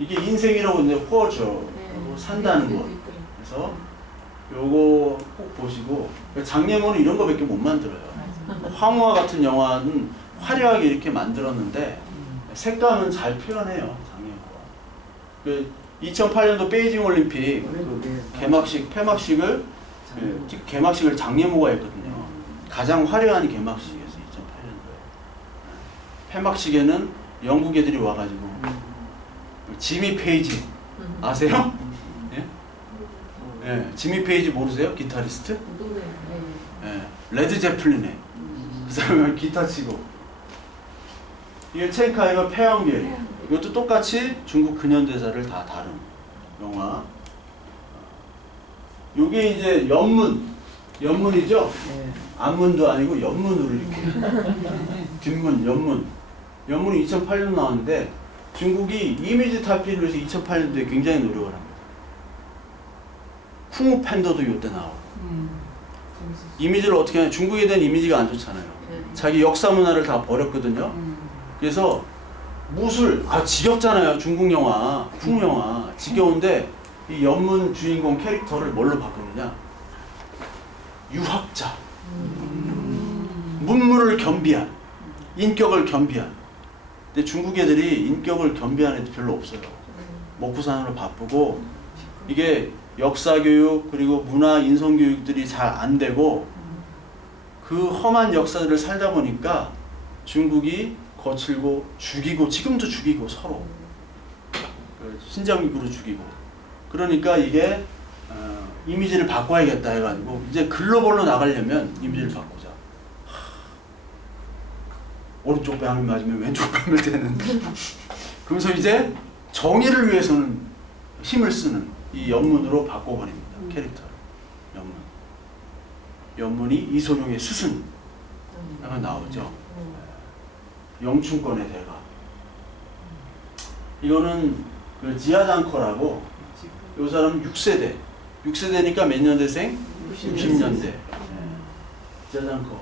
이게 인생이라고 이제 퍼저 산다는 거. 그래서 요거 꼭 보시고 장례모는 이런 거밖에 못 만들어요. 황후와 같은 영화는 화려하게 이렇게 만들었는데 색감은 잘 표현해요. 장례모가. 그 2008년도 베이징 올림픽 그 폐막식을 개막식을 장례모가 했거든요. 가장 화려한 개막식이었어요. 2008년도에. 폐막식에는 영국 애들이 와가지고 지미 페이지 아세요? 예? 예, 지미 페이지 모르세요? 기타리스트? 예, 레드 제플린에 그 사람이 기타 치고. 이게 첸카이가 폐왕별. 이것도 똑같이 중국 근현대사를 다 다룬 영화. 요게 이제 연문이죠? 네. 앞문도 아니고 연문으로 이렇게 뒷문, 연문이 2008년 나왔는데 중국이 이미지 탈피를 위해서 2008년도에 굉장히 노력을 합니다. 쿵우 팬더도 이때 나오고. 재밌었어. 이미지를 어떻게 하냐? 중국에 대한 이미지가 안 좋잖아요. 자기 역사 문화를 다 버렸거든요. 그래서 무술, 지겹잖아요. 중국 영화, 쿵우 영화. 지겨운데 이 연문 주인공 캐릭터를 뭘로 바꾸느냐? 유학자. 문물을 겸비한, 인격을 겸비한. 근데 중국 애들이 인격을 겸비한 애들 별로 없어요. 먹고 사느라 바쁘고 이게 역사 교육 그리고 문화 인성 교육들이 잘 안 되고 그 험한 역사들을 살다 보니까 중국이 거칠고 죽이고 지금도 죽이고 서로 신장육으로 죽이고 그러니까 이게 이미지를 바꿔야겠다 해가지고 이제 글로벌로 나가려면 이미지를 바꾸자. 오른쪽 뺨을 맞으면 왼쪽 뺨을 대는. 그러면서 이제 정의를 위해서는 힘을 쓰는 이 연문으로 바꿔버립니다. 캐릭터를. 연문이 이소룡의 스승 하나 나오죠. 영춘권의 대가. 이거는 그 지하장커라고 이 사람은 6세대. 6세대니까 몇 년대생? 60년대. 지하장커.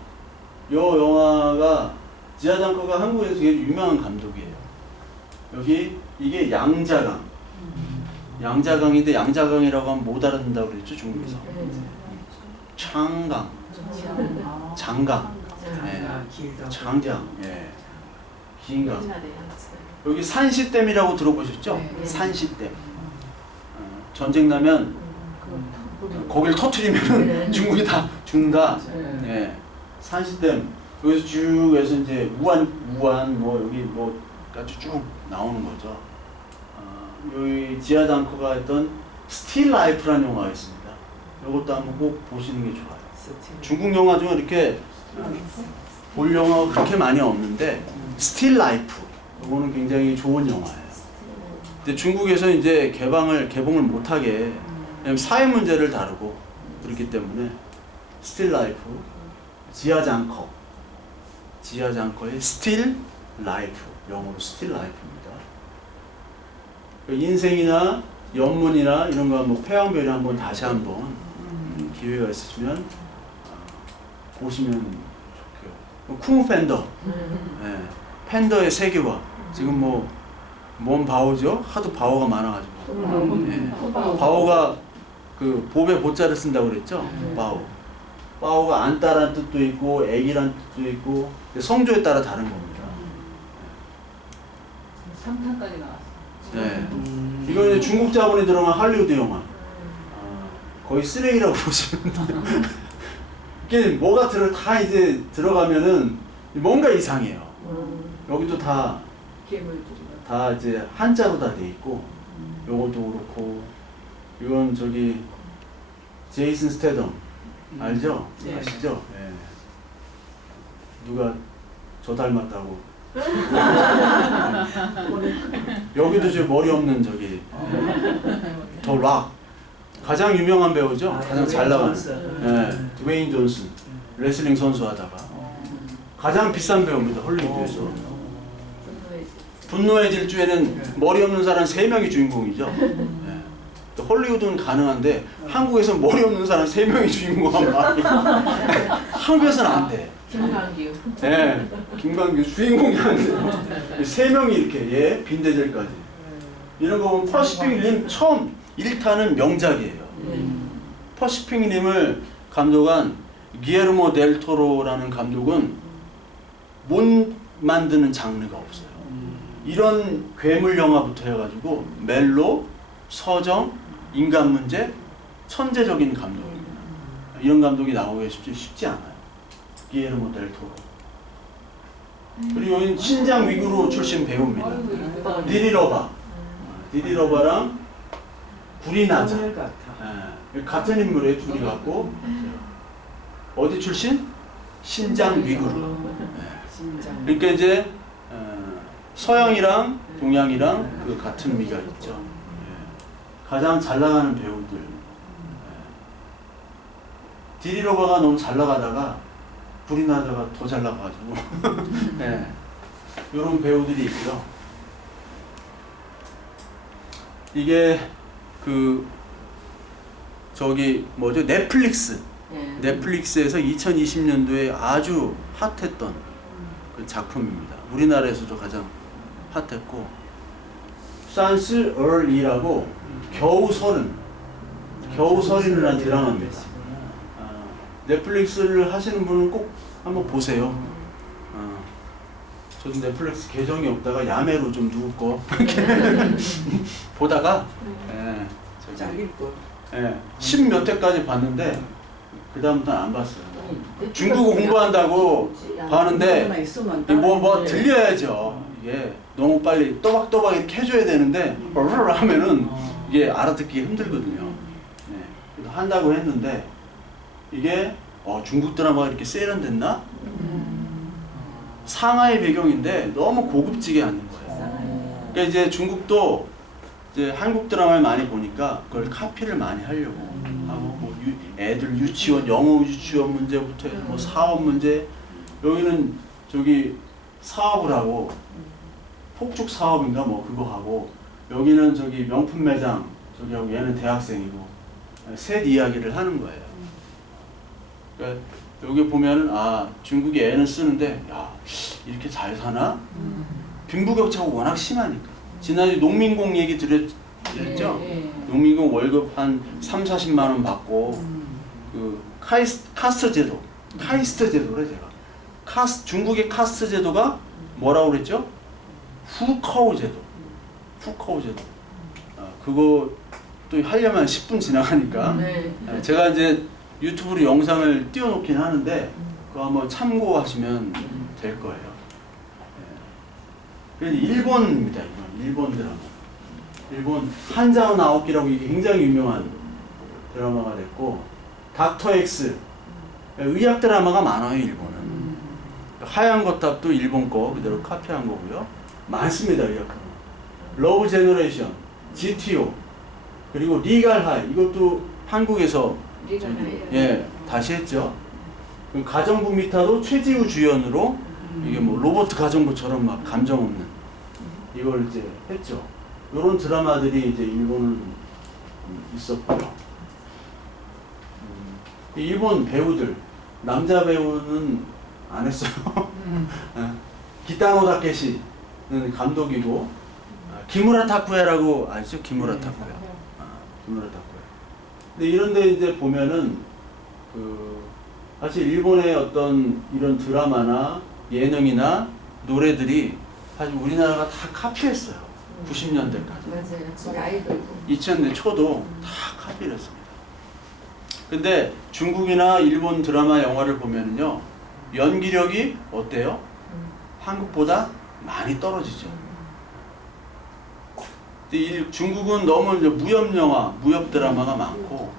요 영화가 지하장커가 한국에서 되게 유명한 감독이에요. 여기 이게 양자강. 양자강인데 양자강이라고 하면 못 알아듣는다고 그랬죠 중국에서. 창강, 장강, 장장, 긴강. 여기 산시댐이라고 들어보셨죠? 네. 산시댐. 전쟁 나면 거기를 터트리면 중국이 다 죽는다. 예. 산시댐 여기서 쭉 해서 이제 우한 뭐 여기 뭐까지 쭉 나오는 거죠. 여기 지하장커가 했던 스틸 라이프라는 영화가 있습니다. 이것도 한번 꼭 보시는 게 좋아요. 중국 영화 중에 이렇게 볼 영화가 그렇게 많이 없는데 스틸 라이프 이거는 굉장히 좋은 영화예요. 근데 중국에서 이제 개봉을 못하게 왜냐면 사회 문제를 다루고 그렇기 때문에 스틸 라이프 지하장커의 스틸 라이프 영어로 스틸 라이프입니다. 인생이나 연문이나 이런 거 뭐 폐왕별이 한번 다시 한번 기회가 있으시면 보시면 좋고요. 쿵우 팬더, 팬더의 세계화. 지금 뭔 바오죠? 하도 바오가 많아가지고. 바오가 그 봅에 보자를 쓴다고 그랬죠? 바오가 안따라는 뜻도 있고 애기란 뜻도 있고 성조에 따라 다른 겁니다. 3탄까지 나왔어. 네. 이거는 중국 자본이 들어간 할리우드 영화. 거의 쓰레기라고 보시면 돼요. 이게 뭐가 다 이제 들어가면은 뭔가 이상해요. 여기도 다 이제 한자로 다 돼 있고, 요것도 그렇고, 이건 저기 제이슨 스태덤 알죠? 네. 아시죠? 네. 누가 저 닮았다고. 여기도 저 머리 없는 저기 더 락. 가장 유명한 배우죠. 아, 가장 잘 나가는. 예, 드웨인 존슨. 레슬링 선수 하다가 가장 비싼 배우입니다. 헐리우드에서. 분노의 질주에는 머리 없는 사람 3명이 주인공이죠. 예. 또 헐리우드는 가능한데 한국에서는 머리 없는 사람 3명이 주인공한 말이 한국에서는 안 돼. 김광규. 예, 김광규 주인공이 안 돼. 3명이 이렇게 예, 빈대절까지. 이런 거 보면 퍼시픽 림 처음 1타는 명작이에요. 퍼시픽 림을 감독한 기에르모 델 토로라는 감독은 못 만드는 장르가 없어요. 이런 괴물 영화부터 해가지고 멜로, 서정, 인간 문제, 천재적인 감독입니다. 이런 감독이 나오기 쉽지 않아요. 기에르모 델 토로. 그리고 여기는 신장 위구르 출신 배우입니다. 디디 러바. 디디 러바랑 불이 나자. 오늘 같아. 예, 같은 인물에 둘이 갖고 어디 출신? 신장 위구르. 진짜. 그러니까 이제 서양이랑 동양이랑 그 같은 미가 있죠. 예. 가장 잘 나가는 배우들. 디디 러바가 너무 잘 나가다가 불이 나자가 더 잘 나가가지고 예. 이런 배우들이 있고요. 이게 그 저기 뭐죠? 넷플릭스. 넷플릭스에서 2020년도에 아주 핫했던 그 작품입니다. 우리나라에서도 가장 핫했고 산스 얼이라고 겨우서른이라는 드라마입니다. 넷플릭스를 하시는 분은 꼭 한번 보세요. 저도 넷플릭스 계정이 없다가 야매로 좀 누구 거 보다가 자기 거. 10몇 회까지 봤는데 그 다음부터는 안 봤어요. 중국어 공부한다고 하는데 뭐 들려야죠. 이게 너무 빨리 또박또박 이렇게 해줘야 되는데 하면은 이게 알아듣기 힘들거든요. 네. 그래서 한다고 했는데 이게 중국 드라마가 이렇게 세련됐나? 상하이 배경인데 너무 고급지게 하는 거예요. 그러니까 이제 중국도 이제 한국 드라마를 많이 보니까 그걸 카피를 많이 하려고 하고 뭐 애들 유치원 영어 유치원 문제부터 해서 뭐 사업 문제 여기는 저기 사업을 하고 폭죽 사업인가 뭐 그거 하고 여기는 저기 명품 매장 저기 하고 얘는 대학생이고 셋 이야기를 하는 거예요. 그러니까 여기 보면은 중국이 애는 쓰는데 야 이렇게 잘 사나? 빈부격차가 워낙 심하니까. 지난주 농민공 얘기 드렸죠? 농민공 월급 한 3-40만 원 받고 그 카스트 제도, 카이스트 제도래 제가. 중국의 카스트 제도가 뭐라고 그랬죠? 후커우 제도. 후커우 제도. 그거 또 하려면 10분 지나가니까. 제가 이제 유튜브로 영상을 띄워놓긴 하는데 그거 한번 참고하시면 될 거예요. 일본입니다. 일본 드라마. 일본 한자오 나오키라고 이게 굉장히 유명한 드라마가 됐고 닥터 X 의학 드라마가 많아요. 일본은. 하얀 거탑도 일본 거 그대로 카피한 거고요. 많습니다. 의학 드라마. 러브 제너레이션, GTO 그리고 리갈 하이 이것도 한국에서 다시 했죠. 가정부 미타도 최지우 주연으로 이게 뭐 로봇 가정부처럼 막 감정 없는 이걸 이제 했죠. 이런 드라마들이 이제 일본은 있었고요. 일본 배우들 남자 배우는 안 했어요. 기타노 다케시는 감독이고 기무라 타쿠야라고 아시죠? 기무라 타쿠야. 기무라 타쿠야. 근데 이런데 이제 보면은 사실 일본의 어떤 이런 드라마나 예능이나 노래들이 사실 우리나라가 다 카피했어요. 90년대까지. 맞아요. 지금 아이돌. 2000년 초도 다 카피를 했습니다. 근데 중국이나 일본 드라마 영화를 보면은요, 연기력이 어때요? 한국보다 많이 떨어지죠. 근데 중국은 너무 이제 무협 영화, 무협 드라마가 많고,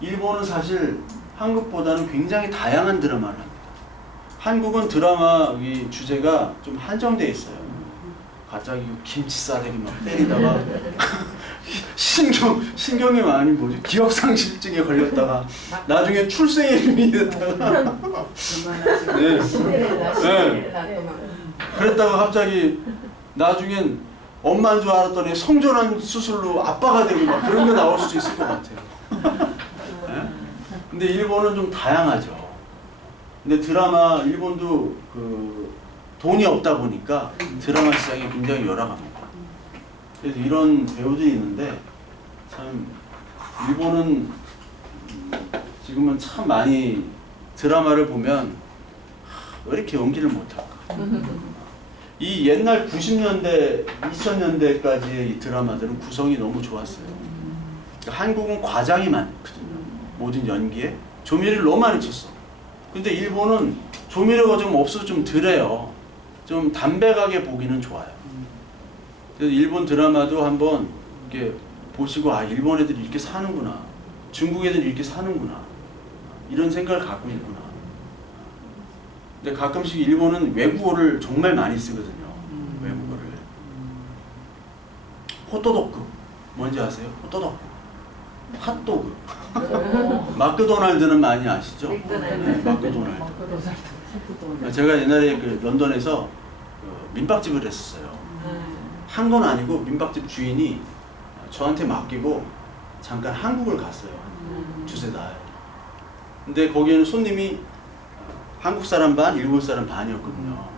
일본은 사실 한국보다는 굉장히 다양한 드라마를 합니다. 한국은 드라마 이 주제가 좀 한정돼 있어요. 갑자기 김치 싸대기 막 때리다가 신경이 많이 뭐지? 기억상실증에 걸렸다가 나중에 출생애민이 됐다가 그만하지. 네. 신데렐라 또 막. 그랬다가 갑자기 나중엔 엄마인 줄 알았더니 성전환 수술로 아빠가 되고 막 그런 게 나올 수도 있을 것 같아요. 네? 근데 일본은 좀 다양하죠. 근데 드라마 일본도 그 돈이 없다 보니까 드라마 시장이 굉장히 열악합니다. 그래서 이런 배우들이 있는데 참 일본은 지금은 참 많이 드라마를 보면 왜 이렇게 연기를 못할까? 이 옛날 90년대, 2000년대까지의 이 드라마들은 구성이 너무 좋았어요. 한국은 과장이 많거든요. 모든 연기에 조미료를 너무 많이 쳤어. 근데 일본은 조미료가 좀 없어서 좀 덜해요. 좀 담백하게 보기는 좋아요. 그래서 일본 드라마도 한번 이렇게 보시고 아 일본 애들이 이렇게 사는구나, 중국 애들이 이렇게 사는구나 이런 생각을 갖고 있구나. 근데 가끔씩 일본은 외국어를 정말 많이 쓰거든요. 외국어를. 호토도크 뭔지 아세요? 호토도크, 핫도그. 마크도날드는 많이 아시죠? 네, 마크도날드. 제가 옛날에 그 런던에서 민박집을 했었어요. 한 건 아니고 민박집 주인이 저한테 맡기고 잠깐 한국을 갔어요. 두세 달. 근데 거기에는 손님이 한국 사람 반, 일본 사람 반이었거든요.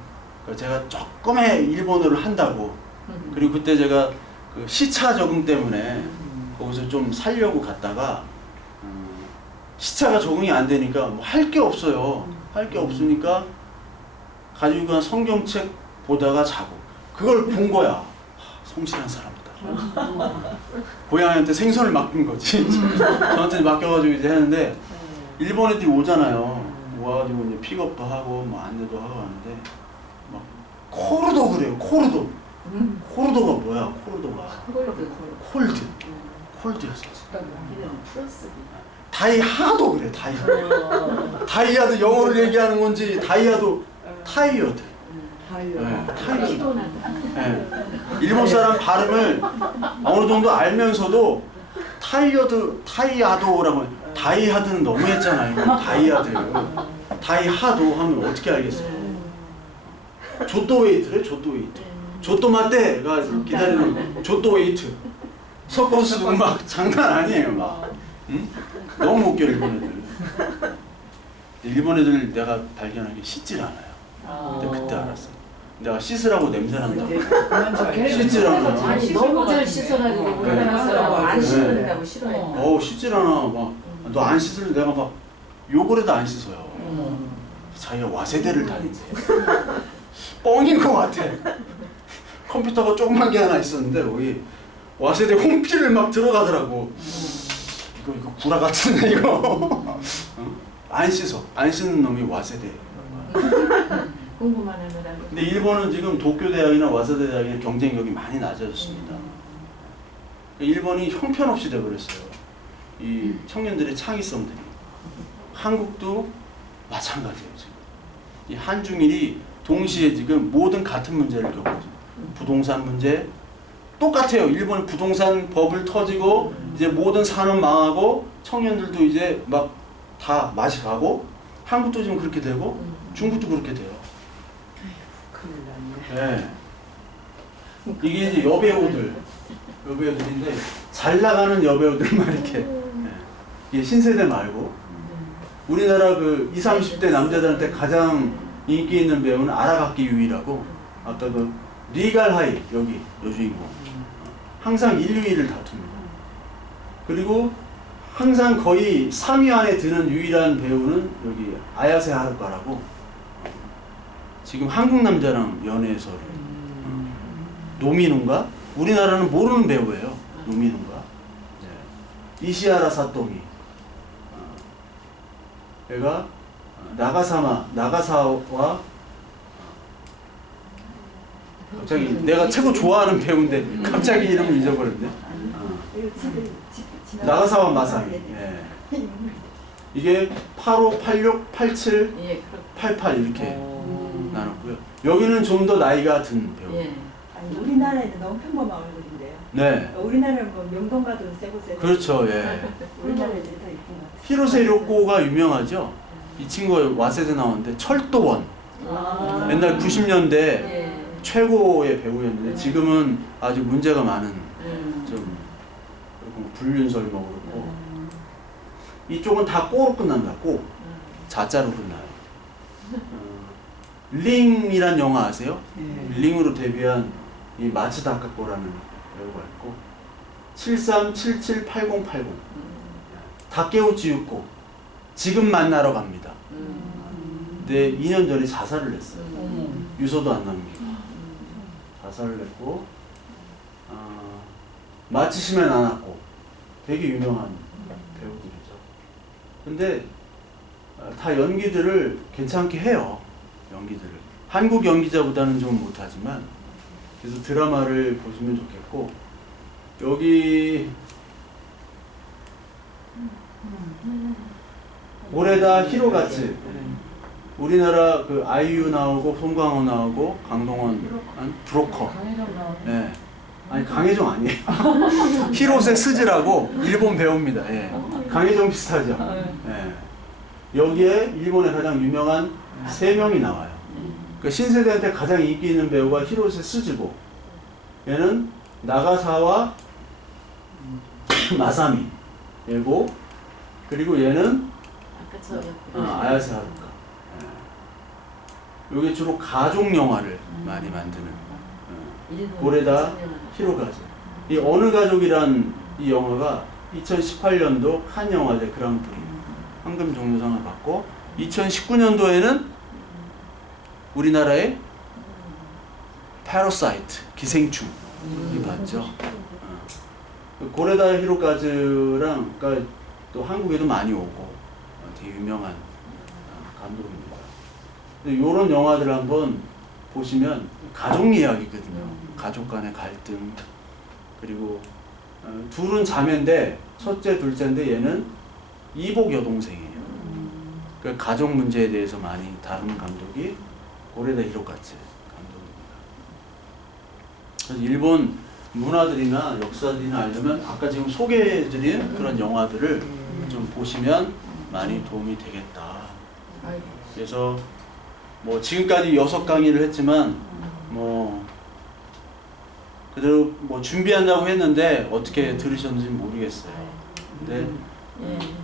그래서 제가 조금의 일본어를 한다고. 그리고 그때 제가 그 시차 적응 때문에 거기서 좀 살려고 갔다가 시차가 적응이 안 되니까 뭐 할 게 없어요. 할 게 없으니까 가지고 간 성경책 보다가 자고 그걸 본 거야. 성실한 사람이다. 고양이한테 생선을 맡긴 거지. 저한테 맡겨가지고 이제 했는데 일본 애들이 오잖아요. 와가지고 이제 픽업도 하고 뭐 안내도 하고 하는데 막 코르도 그래요. 코르도. 코르도가 뭐야? 코르도가 콜드였어. 다이하도 그래. 다이하도. 다이아도 영어를 얘기하는 건지 다이아도 타이어드. 네, 타이어드. 네. 일본 사람 발음을 어느 정도 알면서도 타이아도라고 다이하드는 너무했잖아요. 다이아드. 다이하도 하면 어떻게 알겠어요? 조또웨이트래. 조또웨이트. 조또마떼가 기다리는 조또웨이트. 서커스 막 장난 아니에요. 막. 응? 너무 웃겨 일본 애들. 일본 애들 내가 발견한 게 씻질 않아요. 근데 그때 알았어. 내가 씻으라고 냄새 난다고. 씻지라고. 아니 너무 잘 씻어가지고 우리나라 사람 안 씻는다고 싫어해. 씻질 않아. 막 너 안 씻을 내가 막 욕을 해도 안 씻어요. 자기가 와세대를 다닌대. 뻥인 것 같아. 컴퓨터가 조그만 게 하나 있었는데 여기 와세대 홈피를 막 들어가더라고. 이거 구라 같은데 이거. 안 씻어. 안 씻는 놈이 와세대. 공부만 하느라. 근데 일본은 지금 도쿄 대학이나 와세대 대학의 경쟁력이 많이 낮아졌습니다. 일본이 형편없이 돼버렸어요. 이 청년들의 창의성들이. 한국도 마찬가지예요. 지금. 이 한중일이 동시에 지금 모든 같은 문제를 겪고 있어요. 부동산 문제 똑같아요. 일본은 부동산 버블 터지고 이제 모든 산업 망하고 청년들도 이제 막 다 맛이 가고 한국도 지금 그렇게 되고 중국도 그렇게 돼요. 큰일 났네. 네. 이게 이제 여배우들인데 잘 나가는 여배우들만 이렇게 이게 신세대 말고 우리나라 그 20, 30대 남자들한테 가장 인기 있는 배우는 아라가키 유이라고 아까 그 리갈 하이 여기 여주인공 항상 1, 2위를 다툽니다. 그리고 항상 거의 3위 안에 드는 유일한 배우는 여기 아야세 하루카라고 지금 한국 남자랑 연애해서 노미노인가? 우리나라는 모르는 배우예요. 노미노인가? 네. 이시하라 사토미 얘가 나가사와 갑자기 내가 최고 좋아하는 배우인데 갑자기 이름을 잊어버렸네. 나가사와 마사미. 예. 이게 85, 86, 87, 예, 88 이렇게 나눴고요. 여기는 좀 더 나이가 든 배우. 예. 아니, 우리나라에도 너무 평범한 얼굴인데요. 네. 우리나라는 뭐 명동가도 세 곳에 그렇죠. 예. 우리나라에 더 이쁜 것 같아요. 히로세 료코가 유명하죠. 이 친구가 와세대 나오는데 철도원. 아. 옛날 90년대 예. 최고의 배우였는데 지금은 아주 문제가 많은 좀 그리고 불륜설 뭐 그렇고 이쪽은 다 꼬로 끝난다. 꼬. 자자로 끝나요. 링이란 영화 아세요? 예. 링으로 데뷔한 이 마츠다 카코라는 배우가 있고 73778080 다케우치 유코 지금 만나러 갑니다. 근데 2년 전에 자살을 했어요. 유서도 안 남기고 자살을 했고 마츠시메 나나코 되게 유명한 배우들이죠. 근데 다 연기들을 괜찮게 해요. 연기들을 한국 연기자보다는 좀 못하지만 그래서 드라마를 보시면 좋겠고 여기 고레다 히로가츠 우리나라 그 아이유 나오고 송강호 나오고 강동원 한 브로커. 강혜정 나오네. 네. 아니 강혜정 아니에요. 히로세 스즈라고 일본 배우입니다. 예. 강혜정 비슷하죠. 예. 여기에 일본의 가장 유명한 3명이 나와요. 그 신세대한테 가장 인기 있는 배우가 히로세 스즈고 얘는 나가사와 마사미 얘고 그리고 얘는 아까 저 아야세 하루카. 이게 주로 가족 영화를 많이 만드는 고레다 히로가즈. 이 어느 가족이란 이 영화가 2018년도 칸 영화제 그랑프리 황금 종려상을 받고 2019년도에는 우리나라의 파라사이트 기생충이 받죠. 고레다 히로가즈랑 그러니까 또 한국에도 많이 오고 되게 유명한 감독입니다. 이런 영화들 한번 보시면 가족 이야기거든요. 가족 간의 갈등 그리고 둘은 자매인데 첫째 둘째인데 얘는 이복 여동생이에요. 그 가족 문제에 대해서 많이 다루는 감독이 고레다 히로가츠 감독입니다. 그래서 일본 문화들이나 역사들이나 알려면 아까 지금 소개해드린 그런 영화들을 좀 보시면 많이 도움이 되겠다. 그래서 뭐 지금까지 6강의를 했지만 뭐 그대로 뭐 준비한다고 했는데 어떻게 들으셨는지 모르겠어요. 근데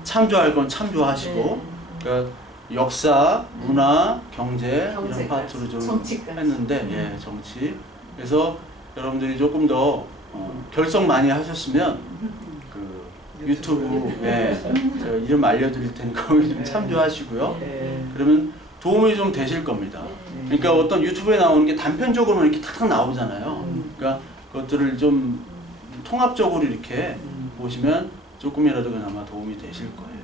참조할 건 참조하시고 그러니까 역사, 문화, 경제 이런 파트로 좀 정치까지. 했는데 예, 정치. 그래서 여러분들이 조금 더 결석 많이 하셨으면 그 유튜브에 제가 이름 알려드릴 테니까 거기 좀 참조하시고요. 예. 그러면 도움이 좀 되실 겁니다. 그러니까 어떤 유튜브에 나오는 게 단편적으로 이렇게 탁탁 나오잖아요. 그러니까 그것들을 좀 통합적으로 이렇게 보시면 조금이라도 그나마 도움이 되실 거예요.